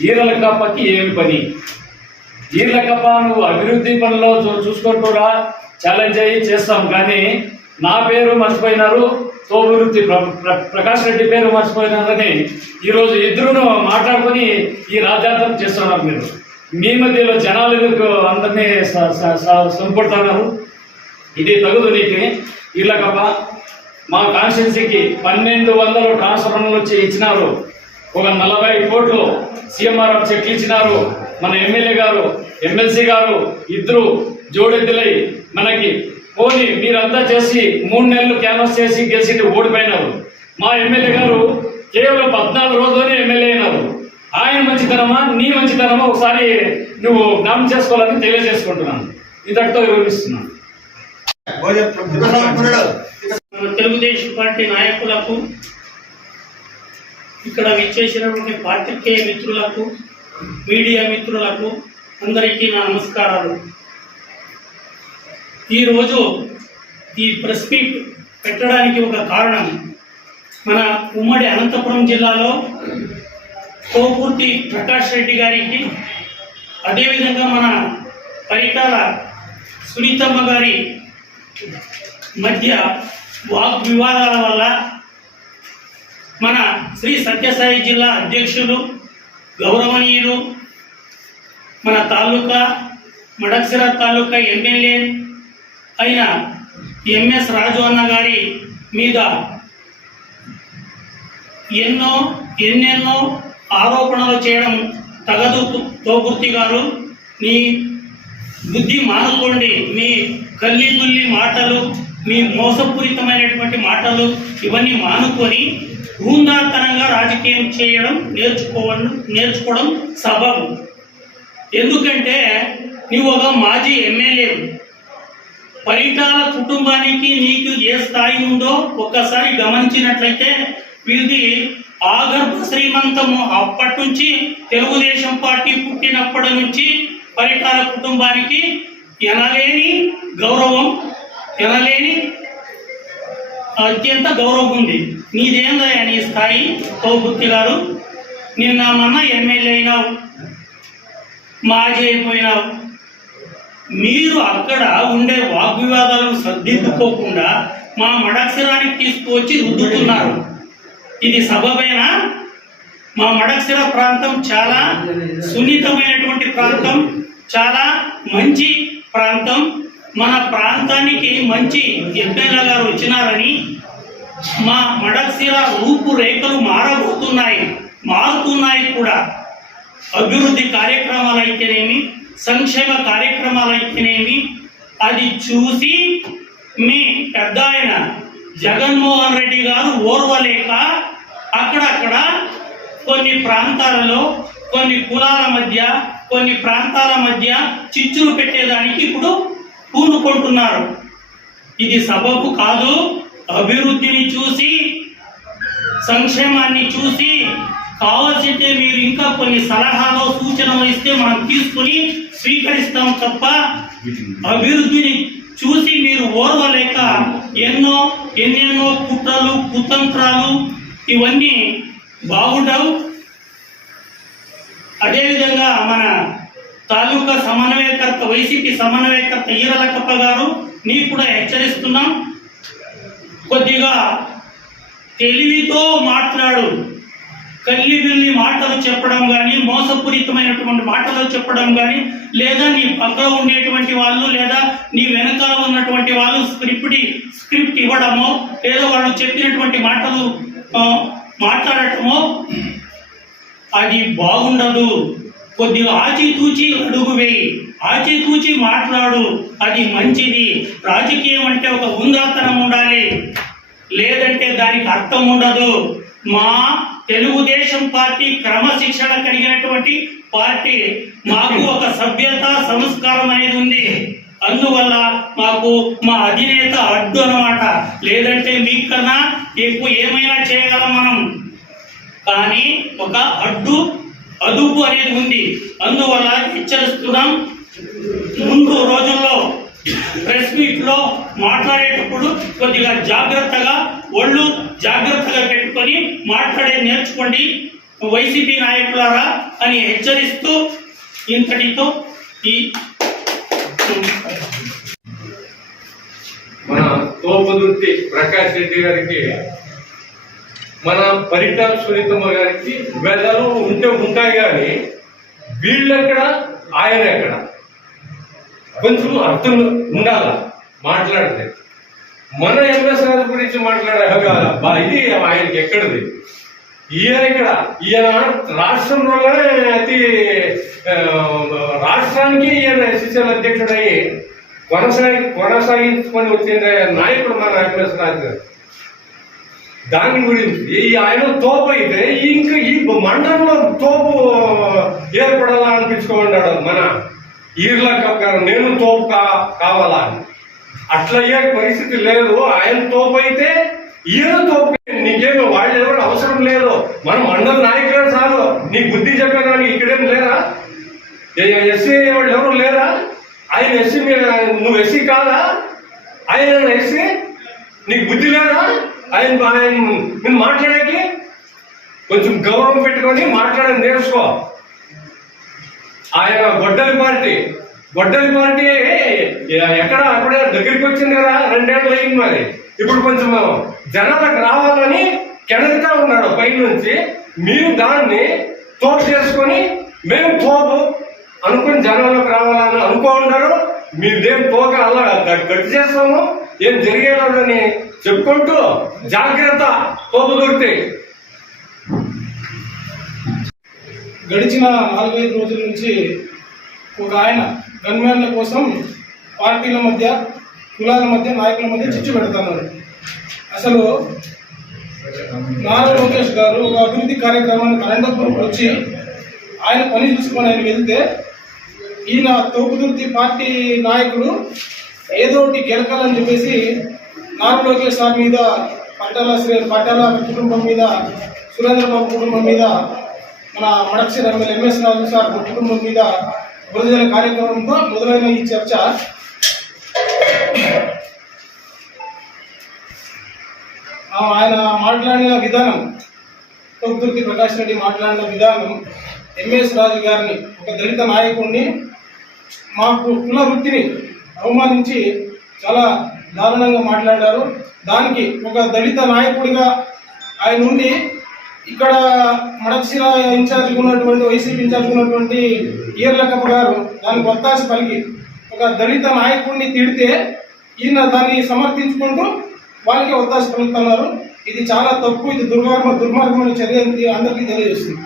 ఈరలకప్పకి ఏమి పని? ఈరలకప్ప నువ్వు అభివృద్ధి పనుల్లో చూసుకుంటూరా ఛాలెంజ్ అయ్యి చేస్తాం, కానీ నా పేరు మర్చిపోయినారు, తోబురుత్తి ప్రకాష్ రెడ్డి పేరు మర్చిపోయినారని ఈరోజు ఇద్దరును మాట్లాడుకొని ఈ రాజ్యాంగం చేస్తున్నారు. మీరు మీ మధ్యలో జనాలు అందరినీ సంపడుతున్నారు. ఇది తగుదు నీకు. ఈరలకప్ప మా కాన్స్టిట్యున్సీకి 1,200 ట్రాన్స్ఫర్మర్లు వచ్చి ఇచ్చినారు. ఒక 40 కోట్లు సీఎంఆర్ఎఫ్ చెక్లు ఇచ్చినారు. మన ఎమ్మెల్యే గారు ఎమ్మెల్సీ గారు ఇద్దరు జోడెద్దులై మనకి పోనీ మీరంతా చేసి 3 నెలలు క్యాన్వాస్ చేసి గెలిచి ఓడిపోయినారు. మా ఎమ్మెల్యే గారు కేవలం 14 రోజుల్లోనే ఎమ్మెల్యే అయినారు. ఆయన మంచితనమా నీ మంచితనమా ఒకసారి నువ్వు జ్ఞాపకం చేసుకోవాలని తెలియజేసుకుంటున్నాను. ఇంతటితో వివరిస్తున్నాను. తెలుగుదేశం పార్టీ నాయకులకు, ఇక్కడ విచ్చేసినటువంటి పాత్రికేయ మిత్రులకు, మీడియా మిత్రులకు అందరికీ నా నమస్కారాలు. ఈరోజు ఈ ప్రెస్ మీట్ పెట్టడానికి ఒక కారణం, మన ఉమ్మడి అనంతపురం జిల్లాలో తోబురుత్తి ప్రకాష్ రెడ్డి గారికి, అదేవిధంగా మన పరిటాల సునీతమ్మ గారి మధ్య వాగ్వివాదాల వల్ల మన శ్రీ సత్యసాయి జిల్లా అధ్యక్షులు గౌరవనీయులు మన తాలూకా మడక్సిర తాలూకా ఎమ్మెల్యే అయిన ఎంఎస్ రాజు అన్న గారి మీద ఎన్నెన్నో ఆరోపణలు చేయడం తగదు. తోబుర్తి గారు, మీ బుద్ధి మానుకోండి. మీ కల్లిబుల్లి మాటలు, మీ మోసపూరితమైనటువంటి మాటలు ఇవన్నీ మానుకొని హుందాతనంగా రాజకీయం చేయడం నేర్చుకోవడం సబబు. ఎందుకంటే నువ్వు ఒక మాజీ ఎమ్మెల్యే. పరిటాల కుటుంబానికి నీకు ఏ స్థాయి ఉందో ఒక్కసారి గమనించినట్లయితే వీరిది ఆగర్భ శ్రీమంతము. అప్పటి నుంచి తెలుగుదేశం పార్టీ పుట్టినప్పటి నుంచి పరిటాల కుటుంబానికి ఎనలేని గౌరవం, ఎనలేని అత్యంత గౌరవం ఉంది. నీదేందయ్యా నీ స్థాయి? తోబుర్తి గారు, నిన్న మొన్న ఎమ్మెల్యే అయినావు, మాజీ అయిపోయినావు. మీరు అక్కడ ఉండే వాగ్వివాదాలను సర్దిద్దుకోకుండా మా మడక్సిరానికి తీసుకువచ్చి రుద్దుతున్నారు. ఇది సబబేనా? మా మడక్సిర ప్రాంతం చాలా సున్నితమైనటువంటి ప్రాంతం, చాలా మంచి ప్రాంతం. మన ప్రాంతానికి మంచి ఎమ్మెల్యే గారు వచ్చినారని మా మడక్సిర రూపురేఖలు మారుతున్నాయి కూడా. అభివృద్ధి కార్యక్రమాలు అయితేనేమి, సంక్షేమ కార్యక్రమాలు అయితేనేమి, అది చూసి మీ పెద్ద ఆయన జగన్మోహన్ రెడ్డి గారు ఓర్వలేక అక్కడక్కడ కొన్ని ప్రాంతాలలో కొన్ని కులాల మధ్య, కొన్ని ప్రాంతాల మధ్య చిచ్చులు పెట్టేదానికి ఇప్పుడు పూనుకుంటున్నారు. ఇది సబబు కాదు. అభివృద్ధిని చూసి, సంక్షేమాన్ని చూసి కావాల్సింటే మీరు ఇంకా కొన్ని సలహాలు సూచనలు ఇస్తే మనం తీసుకుని స్వీకరిస్తాం తప్ప అభివృద్ధిని చూసి మీరు ఓర్వలేక ఎన్నెన్నో కుట్రలు కుతంత్రాలు ఇవన్నీ బాగుండవు. అదేవిధంగా మన తాలూకా సమన్వయకర్త, వైసీపీ సమన్వయకర్త ఈరలకప్ప గారు, నీకు కూడా హెచ్చరిస్తున్నాం, కొద్దిగా తెలివితో మాట్లాడు. కల్లిబిల్లి మాటలు చెప్పడం కానీ, మోసపూరితమైనటువంటి మాటలు చెప్పడం కానీ, లేదా నీ పక్కన ఉండేటువంటి వాళ్ళు లేదా నీ వెనకాల ఉన్నటువంటి వాళ్ళు స్క్రిప్ట్ ఇవ్వడమో, లేదా వాళ్ళు చెప్పినటువంటి మాటలు మాట్లాడటమో అది బాగుండదు. కొద్దిగా ఆచితూచి అడుగు వేయి, ఆచితూచి మాట్లాడు, అది మంచిది. రాజకీయం అంటే ఒక ఉందాతనం ఉండాలి, లేదంటే దానికి అర్థం ఉండదు. మా తెలుగుదేశం పార్టీ క్రమశిక్షణ కలిగినటువంటి పార్టీ. మాకు ఒక సభ్యత సంస్కారం అనేది ఉంది. అందువల్ల మాకు మా అధినేత అడ్డు అన్నమాట. లేదంటే మీకన్నా ఎక్కువ ఏమైనా చేయగలం మనం, కానీ ఒక అదుపు అనేది ఉంది. అందువల్ల హెచ్చరిస్తున్నాం, ముందు రోజుల్లో ప్రెస్ మీట్ లో మాట్లాడేటప్పుడు కొద్దిగా జాగ్రత్తగా ఒళ్ళు జాగ్రత్తగా పెట్టుకొని మాట్లాడేది నేర్చుకోండి వైసీపీ నాయకులారా అని హెచ్చరిస్తూ ఇంతటితో ఈ మన తోపుదుర్తి ప్రకాష్ రెడ్డి గారికి, మన పరిటాల సునీతమ్మ గారికి వెదలు ఉంటాయి కానీ వీళ్ళెక్కడ ఆయన ఎక్కడ కొంచెం అర్థం ఉండాల మాట్లాడితే. మన ఎంఎస్ గారి గురించి మాట్లాడే ఇది ఆయనకి ఎక్కడిది? ఈయన ఇక్కడ, ఈయన రాష్ట్రంలోనే రాష్ట్రానికి ఈయన ఎస్ఎస్ఎల్ అధ్యక్షుడయ్యి కొనసాగించుకొని వచ్చిన నాయకుడు మన ఎంఎస్ రాజు గారు. దాని గురించి ఆయన తోపు అయితే ఇంకా ఈ మండలంలో తోపు ఏర్పడాలా అనిపించుకోమన్నాడు మన ఈర్లకప్ గారు. నేను తోపు కావాలా అని. అట్లయ్యే పరిస్థితి లేదు. ఆయన తోపు అయితే ఈయన తోపు. నీకేమి వాళ్ళు ఎవరు అవసరం లేదు. మన మండల నాయకులే చాలు. నీ బుద్ధి చెప్పడానికి ఇక్కడేం లేరా? ఎస్సీ వాళ్ళు ఎవరు లేరా? ఆయన ఎస్సీ, నువ్వు ఎస్సీ కాదా? ఆయన ఎస్సీ, నీకు బుద్ధి లేదా? ఆయన నేను మాట్లాడేకి కొంచెం గౌరవం పెట్టుకొని మాట్లాడని నేర్చుకో. ఆయన గొడ్డలి పార్టీ ఎక్కడ అప్పుడే దగ్గరికి వచ్చింది కదా, 2 ఏళ్ళు అయింది. మరి ఇప్పుడు కొంచెం జనాలకు రావాలని కెనడుతా ఉన్నాడు పై నుంచి. మీరు దాన్ని తోపు చేసుకొని మేము తోపు అనుకుని జనాలకు రావాలని అనుకోన్నారు. మీదేం తోక అలా గట్టి చేస్తాము, ఏం జరిగేలాదని చెప్పుకుంటూ జాగ్రత్త తోపు దొరికితే. గడిచిన 4-5 రోజుల నుంచి ఒక ఆయన గన్మ్యాన్ల కోసం పార్టీల మధ్య, కులాల మధ్య, నాయకుల మధ్య చిచ్చు పెడుతున్నారు. అసలు నారా లోకేష్ గారు ఒక అభివృద్ధి కార్యక్రమానికి అనంతపురంకి వచ్చి ఆయన పని చూసుకొని ఆయన వెళ్తే, ఈయన తోపుదుర్తి పార్టీ నాయకుడు ఏదో ఒకటి గెలకాలని చెప్పేసి నారా లోకేష్ సార్ మీద, పట్టాల కుటుంబం మీద, సురేంద్రబాబు కుటుంబం మీద, మన మడక్సిర ఎమ్మెల్యే ఎంఎస్ రాజు సార్ కుటుంబం మీద బురదల కార్యక్రమంతో మొదలైన ఈ చర్చ ఆయన మాట్లాడిన విధానం, తోపుదుర్తి ప్రకాష్ రెడ్డి మాట్లాడిన విధానం, ఎంఎస్ రాజు గారిని, ఒక దళిత నాయకుడిని, మాకు కుల వృత్తిని అవమానించి చాలా దారుణంగా మాట్లాడారు. దానికి ఒక దళిత నాయకుడిగా ఆయన ఉండి ఇక్కడ మడక్సిర ఇన్ఛార్జ్ ఉన్నటువంటి, వైసీపీ ఇన్ఛార్జ్ ఉన్నటువంటి ఈర్లకప్ప గారు దానికి ఒత్తాస పలికి ఒక దళిత నాయకుడిని తిడితే ఈయన దాన్ని సమర్థించుకుంటూ వాళ్ళకి ఒత్తాస పలుకుతున్నారు. ఇది చాలా తప్పు, ఇది దుర్మార్గమైన చర్య అందరికీ తెలియజేస్తుంది.